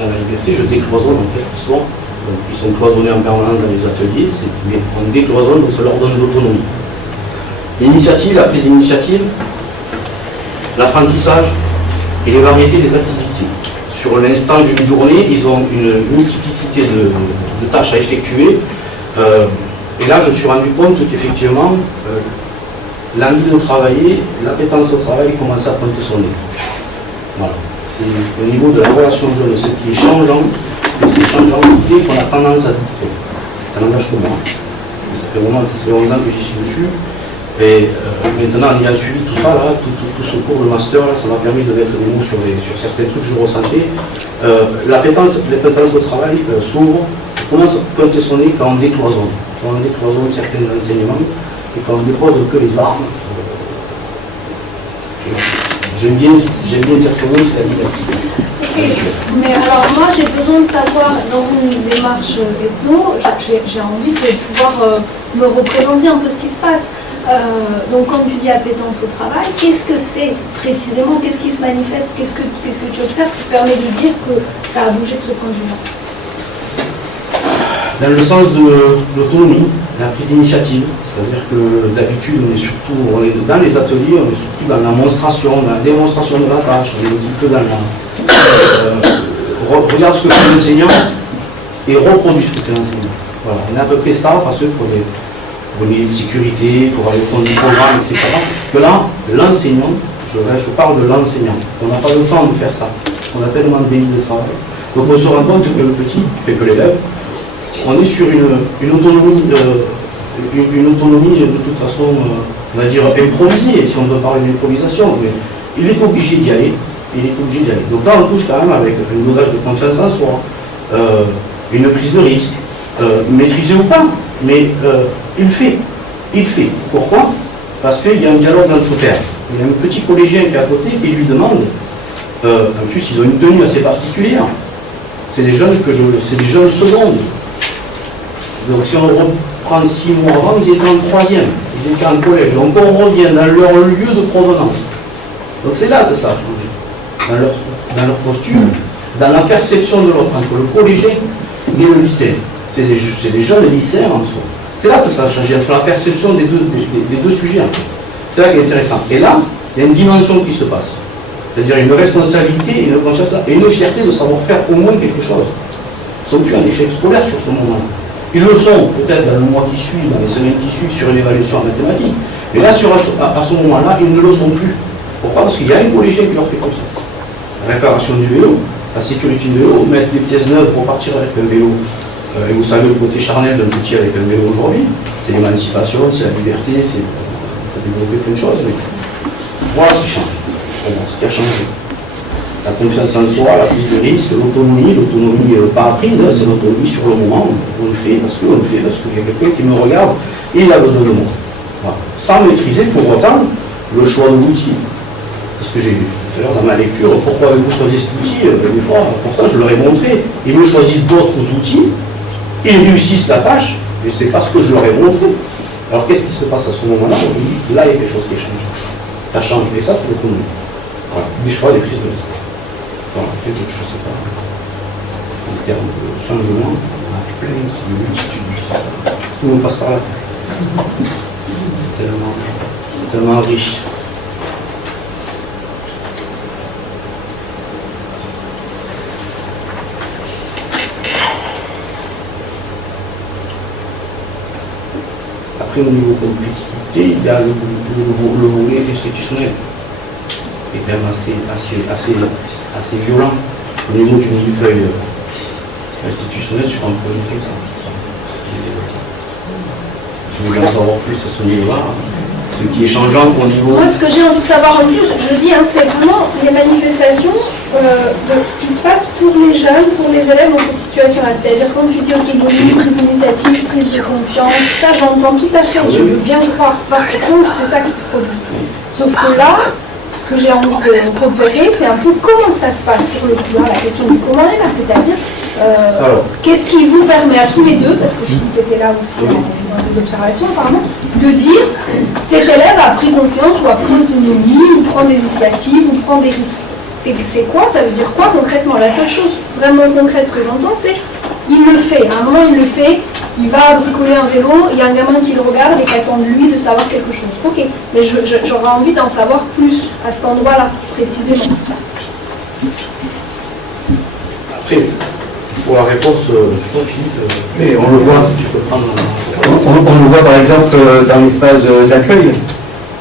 dans la liberté, je décloisonne en fait l'histoire. Donc ils sont cloisonnés en permanence dans les ateliers, mais on décloisonne, donc ça leur donne l'autonomie. L'initiative, la prise d'initiative, l'apprentissage et les variétés des activités. Sur l'instant d'une journée, ils ont une multiplicité de tâches à effectuer. Et là, je me suis rendu compte qu'effectivement, l'envie de travailler, l'appétence au travail commence à pointer son nez. Voilà. C'est au niveau de la relation jeune, ce qui est changeant, c'est qu'on a tendance à dire. Ça n'engage que moi. Ça fait 11 ans que j'y suis dessus. Et maintenant, en ayant suivi tout ça, là, tout ce cours de master, là, ça m'a permis de mettre des mots sur certains trucs que je ressentais. L'appétence au travail s'ouvre comment ça peut sonner quand on décloisonne. Quand on décloisonne certains enseignements et quand on dépose que les armes. J'aime bien dire que oui, c'est la liberté. Mais alors moi j'ai besoin de savoir, dans une démarche ethno, j'ai envie de pouvoir me représenter un peu ce qui se passe. Donc quand tu dis appétence au travail, qu'est-ce que c'est précisément? Qu'est-ce qui se manifeste? Qu'est-ce que tu observes qui te permet de dire que ça a bougé de ce point de vue-là? Dans le sens de l'autonomie, la prise d'initiative. C'est-à-dire que d'habitude, on est dans les ateliers, on est surtout dans la monstration, dans la démonstration de la tâche, on est un petit peu dans la... regarde ce que fait l'enseignant et reproduit ce que fait l'enseignant. Voilà, on est à peu près ça, parce que pour les niveaux de sécurité, pour aller au fond du programme, etc. Que là, l'enseignant, je parle de l'enseignant, on n'a pas le temps de faire ça. On a tellement de délits de travail. Donc on se rend compte que le petit, que l'élève, on est sur une autonomie de toute façon, on va dire improvisée, si on veut parler d'improvisation, mais il est obligé d'y aller. Donc là, on touche quand même avec un dosage de confiance en soi, une prise de risque, maîtrisée ou pas, mais il fait. Pourquoi? Parce qu'il y a un dialogue entre pairs. Il y a un petit collégien qui est à côté qui lui demande, en plus ils ont une tenue assez particulière, c'est des jeunes secondes. Donc si on reprend 6 mois avant, ils étaient en 3e, ils étaient en collège. Donc on revient dans leur lieu de provenance. Donc c'est là que ça a changé. Dans leur posture, dans la perception de l'autre, entre le collégien et le lycéen. C'est des jeunes lycéens en soi. C'est là que ça a changé, entre la perception des deux sujets. C'est là qui est intéressant. Et là, il y a une dimension qui se passe. C'est-à-dire une responsabilité, une conscience et une fierté de savoir faire au moins quelque chose. Ils ne sont plus en échec scolaire sur ce moment-là. Ils le sont peut-être dans le mois qui suit, dans les semaines qui suivent, sur une évaluation en mathématiques. Mais là, à ce moment-là, ils ne le sont plus. Pourquoi? Parce qu'il y a un collégien qui leur fait comme ça. La réparation du vélo, la sécurité du vélo, mettre des pièces neuves pour partir avec un vélo. Et vous savez le côté charnel d'un petit avec un vélo aujourd'hui. C'est l'émancipation, c'est la liberté, c'est développer plein de choses. Mais voilà ce qui change. Voilà ce qui a changé. La confiance en soi, la prise de risque, l'autonomie pas apprise, hein, c'est l'autonomie sur le moment. On le fait parce qu'il y a quelqu'un qui me regarde et il a besoin de moi. Voilà. Sans maîtriser pour autant le choix de l'outil. C'est ce que j'ai vu tout à l'heure dans ma lecture. Pourquoi avez-vous choisi cet outil? Des fois, pourtant je leur ai montré. Ils me choisissent d'autres outils, ils réussissent la tâche, et c'est parce que je leur ai montré. Alors qu'est-ce qui se passe à ce moment-là? Je me dis, là il y a quelque chose qui change. Ça change, et ça c'est l'autonomie. Voilà. Des choix, des prises de risque. Voilà, je ne sais pas. En termes de changement, on a plein de multitudes. Tout le monde passe par là. C'est tellement riche. Après, au niveau complexité, il y a le volet institutionnel. Qui est quand même assez violent. Au niveau du millefeuille institutionnel sur un projet comme ça. Je voulais en savoir plus à ce niveau-là. Ce qui est changeant au niveau... Moi, ce que j'ai envie de savoir en plus, je dis, hein, c'est vraiment les manifestations de ce qui se passe pour les jeunes, pour les élèves dans cette situation-là. C'est-à-dire, quand tu dis autonomie, prise d'initiative, prise de confiance, ça, j'entends tout à fait. Je veux bien croire. Par contre, c'est ça qui se produit. Sauf que là, ce que j'ai envie de repérer, c'est un peu comment ça se passe pour le coup. La question du comment est là, c'est-à-dire qu'est-ce qui vous permet à tous les deux, parce que Philippe était là aussi dans les observations apparemment, de dire cet élève a pris confiance ou a pris autonomie ou prend des initiatives ou prend des risques. C'est quoi? Ça veut dire quoi concrètement? La seule chose vraiment concrète que j'entends, c'est il le fait. À un moment, il le fait. Il va bricoler un vélo, il y a un gamin qui le regarde et qui attend de lui de savoir quelque chose. Ok, mais j'aurais envie d'en savoir plus à cet endroit-là, précisément. Après, il faut la réponse, mais on le voit, tu peux prendre... On le voit par exemple dans les phases d'accueil,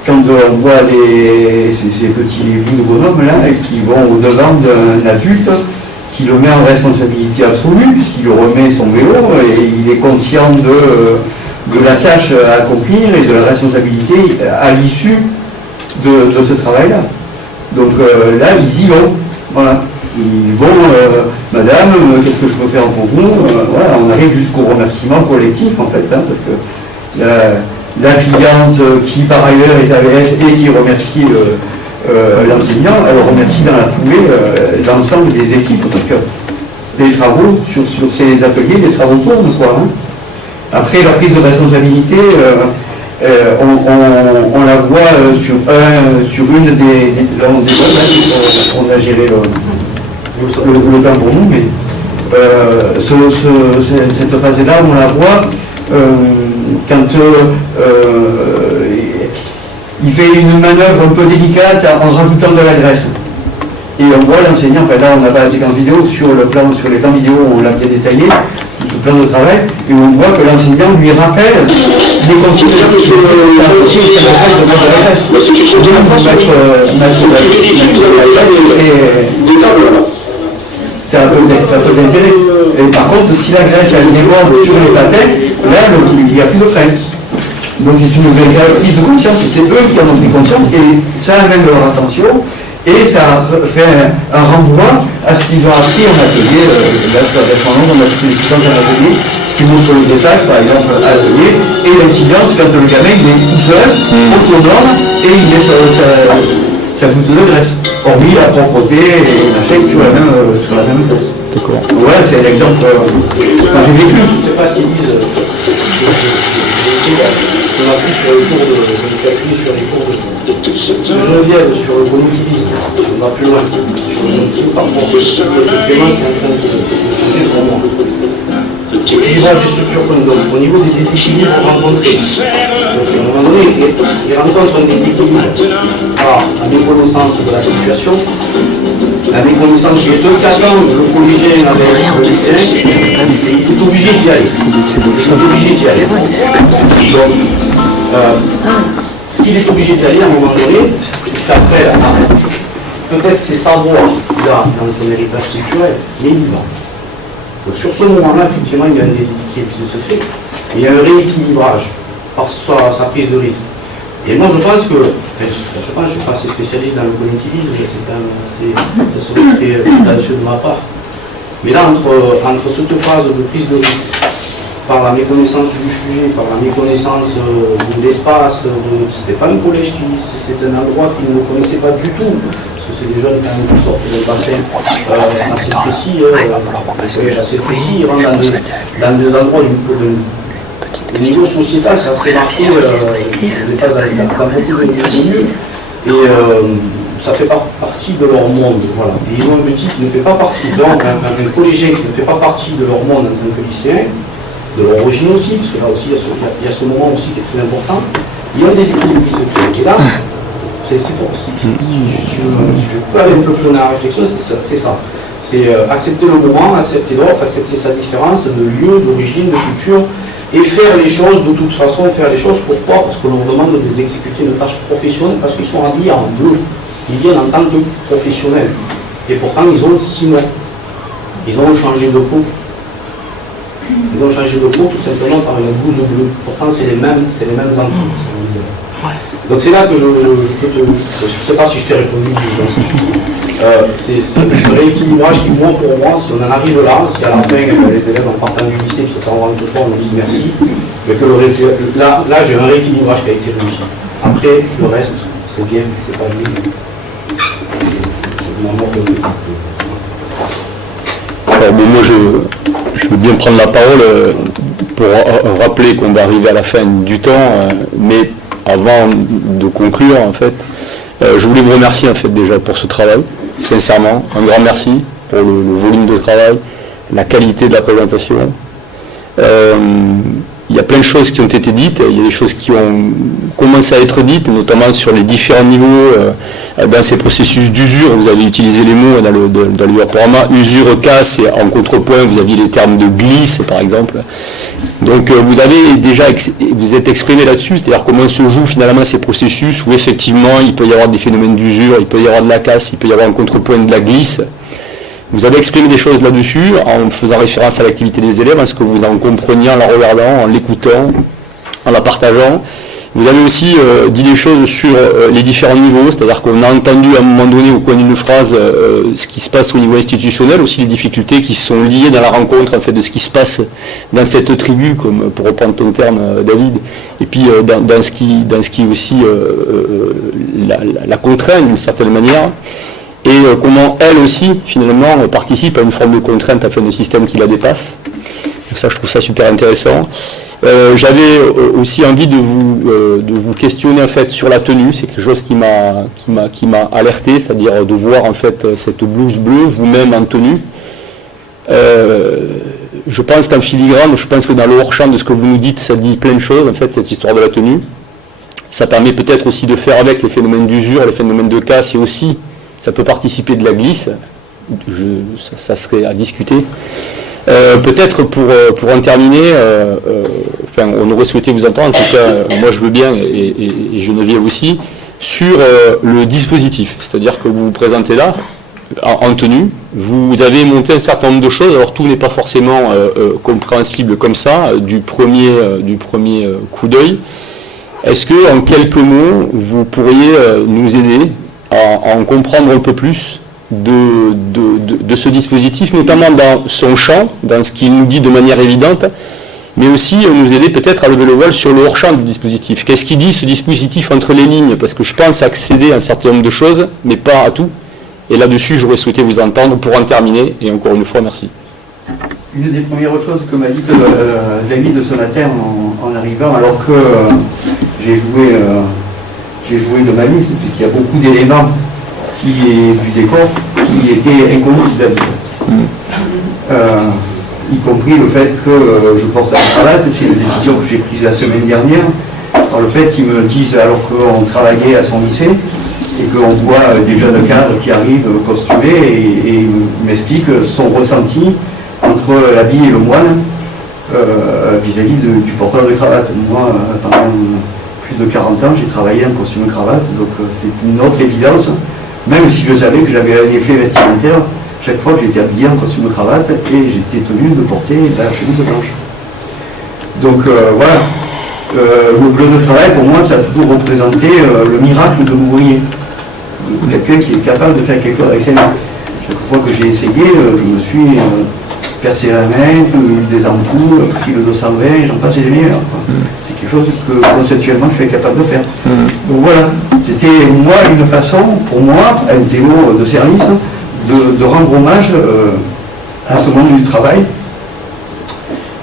quand on voit ces petits bouts de bonhommes là qui vont au-devant d'un adulte, qui le met en responsabilité absolue, qui le remet son vélo et il est conscient de la tâche à accomplir et de la responsabilité à l'issue de ce travail-là. Donc là, ils y vont. Voilà. Bon, madame, qu'est-ce que je peux faire pour vous? Voilà, on arrive jusqu'au remerciement collectif en fait, hein, parce que la cliente qui par ailleurs est AVS et qui remercie l'enseignant, elle remercie dans la foulée l'ensemble des équipes, parce que les travaux sur ces ateliers, les travaux tournent quoi. Hein. Après la prise de responsabilité, on la voit sur une des on a géré le temps pour nous, mais cette phase-là, on la voit quand il fait une manœuvre un peu délicate en rajoutant de la graisse. Et on voit l'enseignant, enfin là on n'a pas la séquence vidéo, sur les plans vidéo on l'a bien détaillé, le plan de travail, et on voit que l'enseignant lui rappelle les consignes c'est un peu d'intérêt. Et par contre, si la graisse elle déborde sur les patins, là il n'y a plus de frein. Donc c'est une vraie prise de conscience, c'est eux qui en ont pris conscience et ça amène leur attention. Et ça fait un renvoi à ce qu'ils ont appris en atelier. Là, on a toutes les séquences en atelier qui montrent le détail, par exemple, à l'atelier, et l'incidence quand le gamin il est tout seul, autonome, et il met sa goutte de graisse. Hormis la propreté et la fait toujours sur la même chose. D'accord. Voilà, c'est un exemple. J'ai vécu, je ne sais pas si Lise. On a pris sur le cours je me suis appuyé sur les cours de Geneviève sur le bonophilisme. On va plus loin. Par rapport au Clément qui est en train de changer pour moi. L'équilibrage des structures qu'on donne au niveau des déséquilibres rencontrés. Donc à un moment donné, il rencontre un déséquilibre par la méconnaissance de la situation, la méconnaissance de ce qu'attend le collégien avec le lycéen, il est obligé d'y aller. Donc, s'il est obligé d'y aller à un moment donné, c'est après, peut-être c'est savoir qu'il a dans son héritage culturel, mais il va. Donc sur ce moment-là, effectivement, il y a un déséquilibre qui se fait, et il y a un rééquilibrage par sa prise de risque. Et moi je pense que, je ne suis pas assez spécialiste dans le cognitivisme, ça serait très prétentieux de ma part. Mais là, entre cette phase de prise de risque, par la méconnaissance du sujet, par la méconnaissance de l'espace, c'était pas un collège c'est un endroit qu'ils ne connaissaient pas du tout, parce que c'est des jeunes quand même qui sortent d'un bassin assez précis, ils rentrent dans des endroits au niveau sociétal, c'est assez marqué, on n'est pas dans beaucoup de milieux, et ça fait partie de leur monde, voilà. Et ils ont un petit qui ne fait pas partie, donc un collégien qui ne fait pas partie de leur monde en tant que lycéen, de l'origine aussi, parce que là aussi il y a ce moment aussi qui est très important, il y a des équilibres qui se créent. Et là, c'est pour si je peux aller un peu plus dans la réflexion, c'est ça. C'est accepter le moment, accepter l'autre, accepter sa différence de lieu, d'origine, de culture, et faire les choses de toute façon, faire les choses pourquoi? Parce que l'on demande d'exécuter une tâche professionnelle, parce qu'ils sont habillés en bleu. Ils viennent en tant que professionnels. Et pourtant, ils ont 6 mois. Ils ont changé de peau. Ils ont changé de peau tout simplement par une blouse bleue. Pourtant, c'est les mêmes enfants. Donc c'est là que je ne sais pas si je t'ai répondu. C'est ce rééquilibrage qui, moi, pour moi, si on en arrive là, si à la fin, les élèves en partant du lycée, qui se font rendre ce soir, on nous dit merci, mais que là j'ai un rééquilibrage qui a été réussi. Après, le reste, c'est bien, mais c'est pas bien. Alors, bon, moi, je veux bien prendre la parole pour rappeler qu'on va arriver à la fin du temps, mais avant de conclure, en fait, je voulais vous remercier en fait déjà pour ce travail, sincèrement, un grand merci pour le volume de travail, la qualité de la présentation. Il y a plein de choses qui ont été dites, il y a des choses qui ont commencé à être dites, notamment sur les différents niveaux dans ces processus d'usure. Vous avez utilisé les mots dans le programme usure, casse, et en contrepoint, vous aviez les termes de glisse, par exemple. Donc vous êtes exprimé là-dessus, c'est-à-dire comment se jouent finalement ces processus où effectivement il peut y avoir des phénomènes d'usure, il peut y avoir de la casse, il peut y avoir un contrepoint de la glisse. Vous avez exprimé des choses là-dessus en faisant référence à l'activité des élèves, en ce que vous en compreniez, en la regardant, en l'écoutant, en la partageant. Vous avez aussi dit des choses sur les différents niveaux, c'est-à-dire qu'on a entendu à un moment donné au coin d'une phrase ce qui se passe au niveau institutionnel, aussi les difficultés qui sont liées dans la rencontre en fait, de ce qui se passe dans cette tribu, comme pour reprendre ton terme David, et puis dans ce qui est aussi la contrainte d'une certaine manière, et comment elle aussi finalement participe à une forme de contrainte afin de système qui la dépasse. Donc ça, je trouve ça super intéressant. J'avais aussi envie de vous questionner en fait sur la tenue. C'est quelque chose qui m'a alerté, c'est-à-dire de voir en fait cette blouse bleue vous-même en tenue. Je pense qu'en filigrane, je pense que dans le hors-champ de ce que vous nous dites, ça dit plein de choses en fait cette histoire de la tenue. Ça permet peut-être aussi de faire avec les phénomènes d'usure, les phénomènes de casse, et aussi ça peut participer de la glisse. Ça serait à discuter. Peut-être pour en terminer, enfin, on aurait souhaité vous entendre, en tout cas moi je veux bien et Geneviève aussi, sur le dispositif, c'est-à-dire que vous vous présentez là en tenue, vous avez monté un certain nombre de choses, alors tout n'est pas forcément compréhensible comme ça du premier coup d'œil. Est-ce que en quelques mots vous pourriez nous aider à en comprendre un peu plus de ce dispositif, notamment dans son champ, dans ce qu'il nous dit de manière évidente, mais aussi nous aider peut-être à lever le voile sur le hors-champ du dispositif. Qu'est-ce qu'il dit ce dispositif entre les lignes? Parce que je pense accéder à un certain nombre de choses, mais pas à tout. Et là-dessus, j'aurais souhaité vous entendre pour en terminer, et encore une fois, merci. Une des premières choses que m'a dit David de Sonater en arrivant, alors que j'ai joué de ma liste, puisqu'il y a beaucoup d'éléments du décor qui était inconnu d'habitude. Y compris le fait que je porte la cravate, c'est une décision que j'ai prise la semaine dernière, par le fait qu'ils me disent, alors qu'on travaillait à son lycée, et qu'on voit des jeunes cadres qui arrivent costumés, et ils m'expliquent son ressenti entre l'habit et le moine vis-à-vis du porteur de cravate. Moi, pendant plus de 40 ans, j'ai travaillé en costume cravate, donc c'est une autre évidence. Même si je savais que j'avais un effet vestimentaire, chaque fois que j'étais habillé en costume cravate et j'étais tenu de porter la chemise blanche. Donc voilà, le bleu de travail pour moi ça a toujours représenté le miracle de l'ouvrier. Quelqu'un qui est capable de faire quelque chose avec ses mains. Chaque fois que j'ai essayé, je me suis percé la main, eu des ampoules, pris le 220, j'en passe des meilleurs. C'est quelque chose que conceptuellement je suis capable de faire. Donc voilà, c'était moi une façon, pour moi, un théo de service, de rendre hommage à ce monde du travail.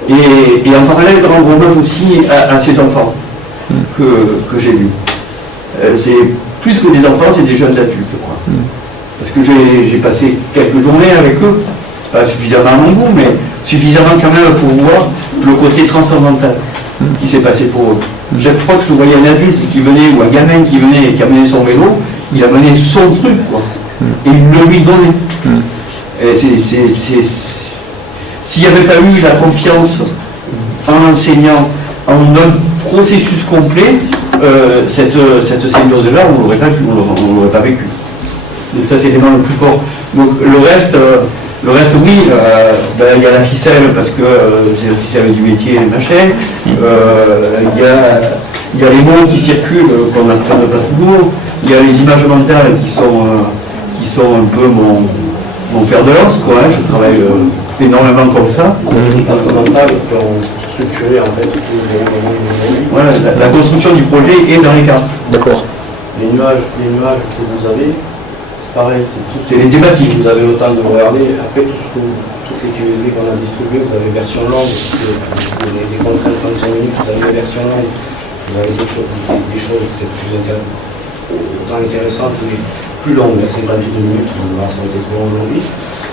Et en parallèle de rendre hommage aussi à ces enfants que j'ai vus. C'est plus que des enfants, c'est des jeunes adultes, je crois. Parce que j'ai passé quelques journées avec eux, pas suffisamment nombreux, mais suffisamment quand même pour voir le côté transcendantal qui s'est passé pour eux. Chaque fois que je voyais un adulte qui venait, ou un gamin qui venait et qui amenait son vélo, il amenait son truc, quoi. Et il le lui donnait. Et s'il n'y avait pas eu la confiance en l'enseignant, en un processus complet, cette symbiose-là, on ne l'aurait pas vu, on l'aurait pas vécu. Donc ça, c'est l'élément le plus fort. Donc le reste, oui, il y a la ficelle, parce que c'est la ficelle du métier, machin. Il y a les mots qui circulent, qu'on n'apprend pas toujours. Il y a les images mentales qui sont un peu mon fer de lance, quoi. Hein. Je travaille énormément comme ça. Les images mentales qui ont structuré en fait tous les éléments. Voilà, la construction du projet est dans les cartes. D'accord. Les nuages que vous avez, c'est pareil, c'est les thématiques. Vous avez le temps de regarder. Après, toutes les QSB qu'on a distribuées, vous avez version longue, vous avez des contraintes 35 minutes, vous avez des versions longues, vous avez des choses autant intéressantes, mais plus longues, à 52 minutes, on va s'en être long aujourd'hui.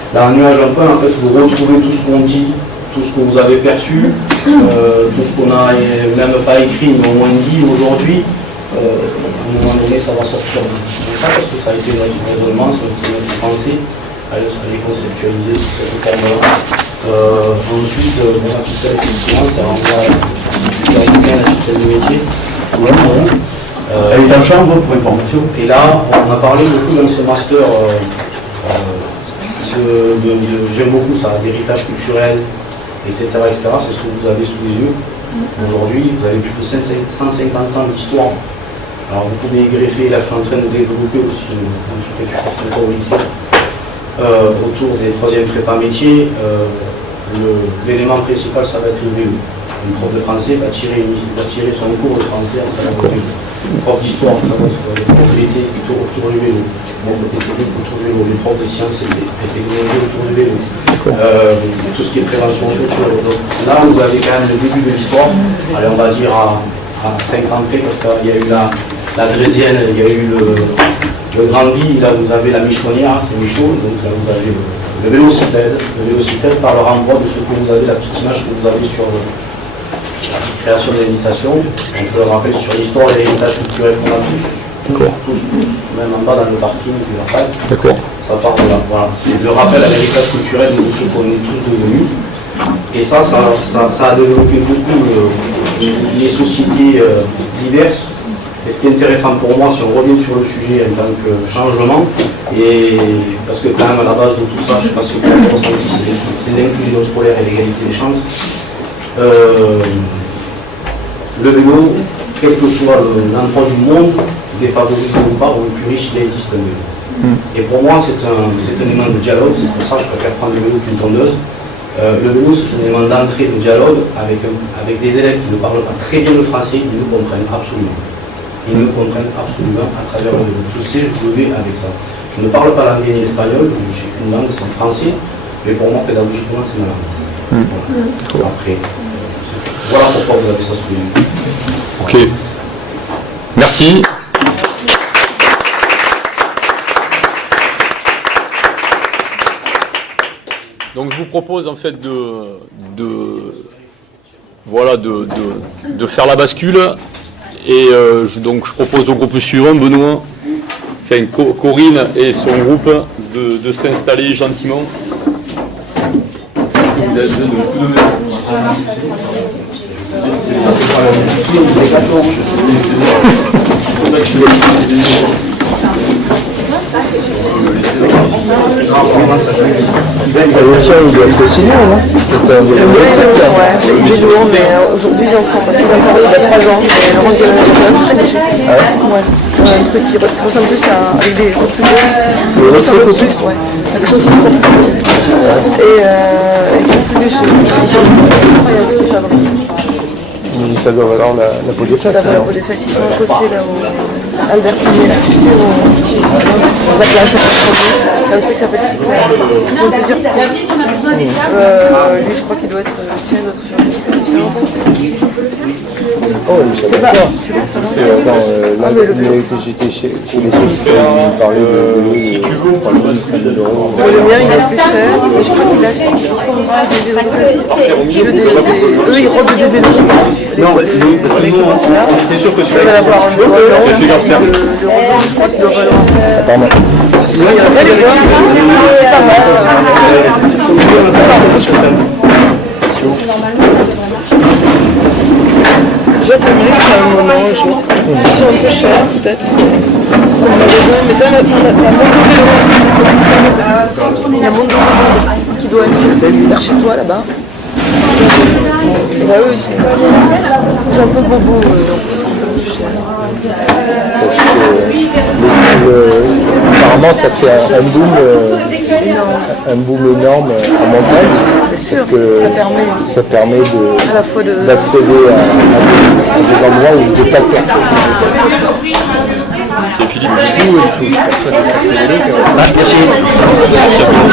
Dans un nuage un peu, en fait, vous retrouvez tout ce qu'on dit, tout ce que vous avez perçu, tout ce qu'on a même pas écrit, mais au moins dit aujourd'hui. À un moment donné, ça va sortir de ça, parce que ça a été notre raisonnement, notre pensée, à les conceptualiser sous cette forme-là. Ensuite, la ficelle, effectivement, ça renvoie à la ficelle du métier. Elle est en chambre pour information. Et là, on a parlé beaucoup dans ce master, j'aime beaucoup ça, l'héritage culturel, etc. C'est ce que vous avez sous les yeux. Aujourd'hui, vous avez plus de 150 ans d'histoire. Alors vous pouvez y greffer, là je suis en train de développer aussi un truc que je ici, autour des 3e prépa métiers. L'élément principal, ça va être le vélo. Une prof de français va tirer son cours de français en travers le vélo. Une prof d'histoire, ça va être le prof d'été plutôt autour du vélo. Mon côté technique autour du vélo. Les profs de sciences et technologies autour du vélo. Tout ce qui est prévention culturelle. Donc là, vous avez quand même le début de l'histoire. Allez, on va dire à 5 ans près, parce qu'il y a eu la Drésienne, il y a eu le Grand Vie, là vous avez la Michonnière, c'est Michaud, donc là vous avez le vélocipède. Le vélocipède par le renvoi de ce que vous avez, la petite image que vous avez sur la création de l'imitation. On peut le rappeler sur l'histoire et l'héritage culturel qu'on a tous, même en bas dans le parking du Versailles. D'accord. Ça part de là. Voilà. C'est le rappel à l'héritage culturel de ce qu'on est tous devenus. Et ça a développé beaucoup les sociétés diverses. Et ce qui est intéressant pour moi, si on revient sur le sujet en tant que changement, et parce que quand même à la base de tout ça, je ne sais pas si vous avez ressenti, c'est l'inclusion scolaire et l'égalité des chances. Le vélo, quel que soit l'endroit du monde, défavorisé ou pas, ou le plus riche, il existe un vélo. Et pour moi, c'est un élément de dialogue, c'est pour ça que je préfère prendre le vélo qu'une tondeuse. Le vélo, c'est un élément d'entrée de dialogue avec des élèves qui ne parlent pas très bien le français, ils nous comprennent absolument. Ils me comprennent absolument à travers le vélo. Je sais, je vais avec ça. Je ne parle pas l'anglais ni l'espagnol, j'ai qu'une langue, c'est le français, mais pour moi, pédagogiquement, c'est ma langue. Voilà. Après, voilà pourquoi vous avez ça sous les yeux. Ok. Merci. Donc je vous propose en fait de faire la bascule et donc je propose au groupe suivant, Benoît, enfin Corinne et son groupe de s'installer gentiment. Vous avez besoin de coup de main. C'est pour ça que je il est lourd, mais aujourd'hui ils en font parce qu'il a parlé il y a 3 ans. Et Laurent dit un très léger. Un truc qui ressemble plus à avec des coupes ressemble plus, quelque chose de sportif. Et plus léger. C'est incroyable ce qu'il fabrique. Ça doit valoir la peau des fesses. Ça doit valoir la peau des fesses. Ils sont à côté là où Albert Pigné, là, tu sais, on va te lancer il y a un truc qui s'appelle Cycler. Ils ont plusieurs points. Lui, je crois qu'il doit être tien, d'autres sur lui, c'est différent. Oh, c'est pas. Tu vois, ça va. Là, j'étais chez les Suisses, ils parlaient de. Si tu veux, on parle de 50 €. Le mien, il est plus cher, et je crois qu'il achète, ils font aussi des vélos. Eux, ils rodent des vélos. Non, parce que nous, c'est sûr que tu vas l'avoir en vélo. Le rond, je crois qu'il doit valoir. Pardon. Sinon, il y a pas les voir, c'est pas mal. Japonais, c'est un moment, ils sont un peu chers, peut-être, comme magasin, mais t'as Mondo Vélo aussi, qui connaissent pas. Il y a Mondo Vélo qui doit être vers chez toi, là-bas. Bah eux, c'est un peu bobo, donc c'est un peu plus cher. Apparemment, ça fait un boom énorme en montagne. C'est sûr, ça permet à la fois d'accéder à des endroits où il n'y a pas de personne. C'est Philippe. Du coup, il faut que ça soit des circuits.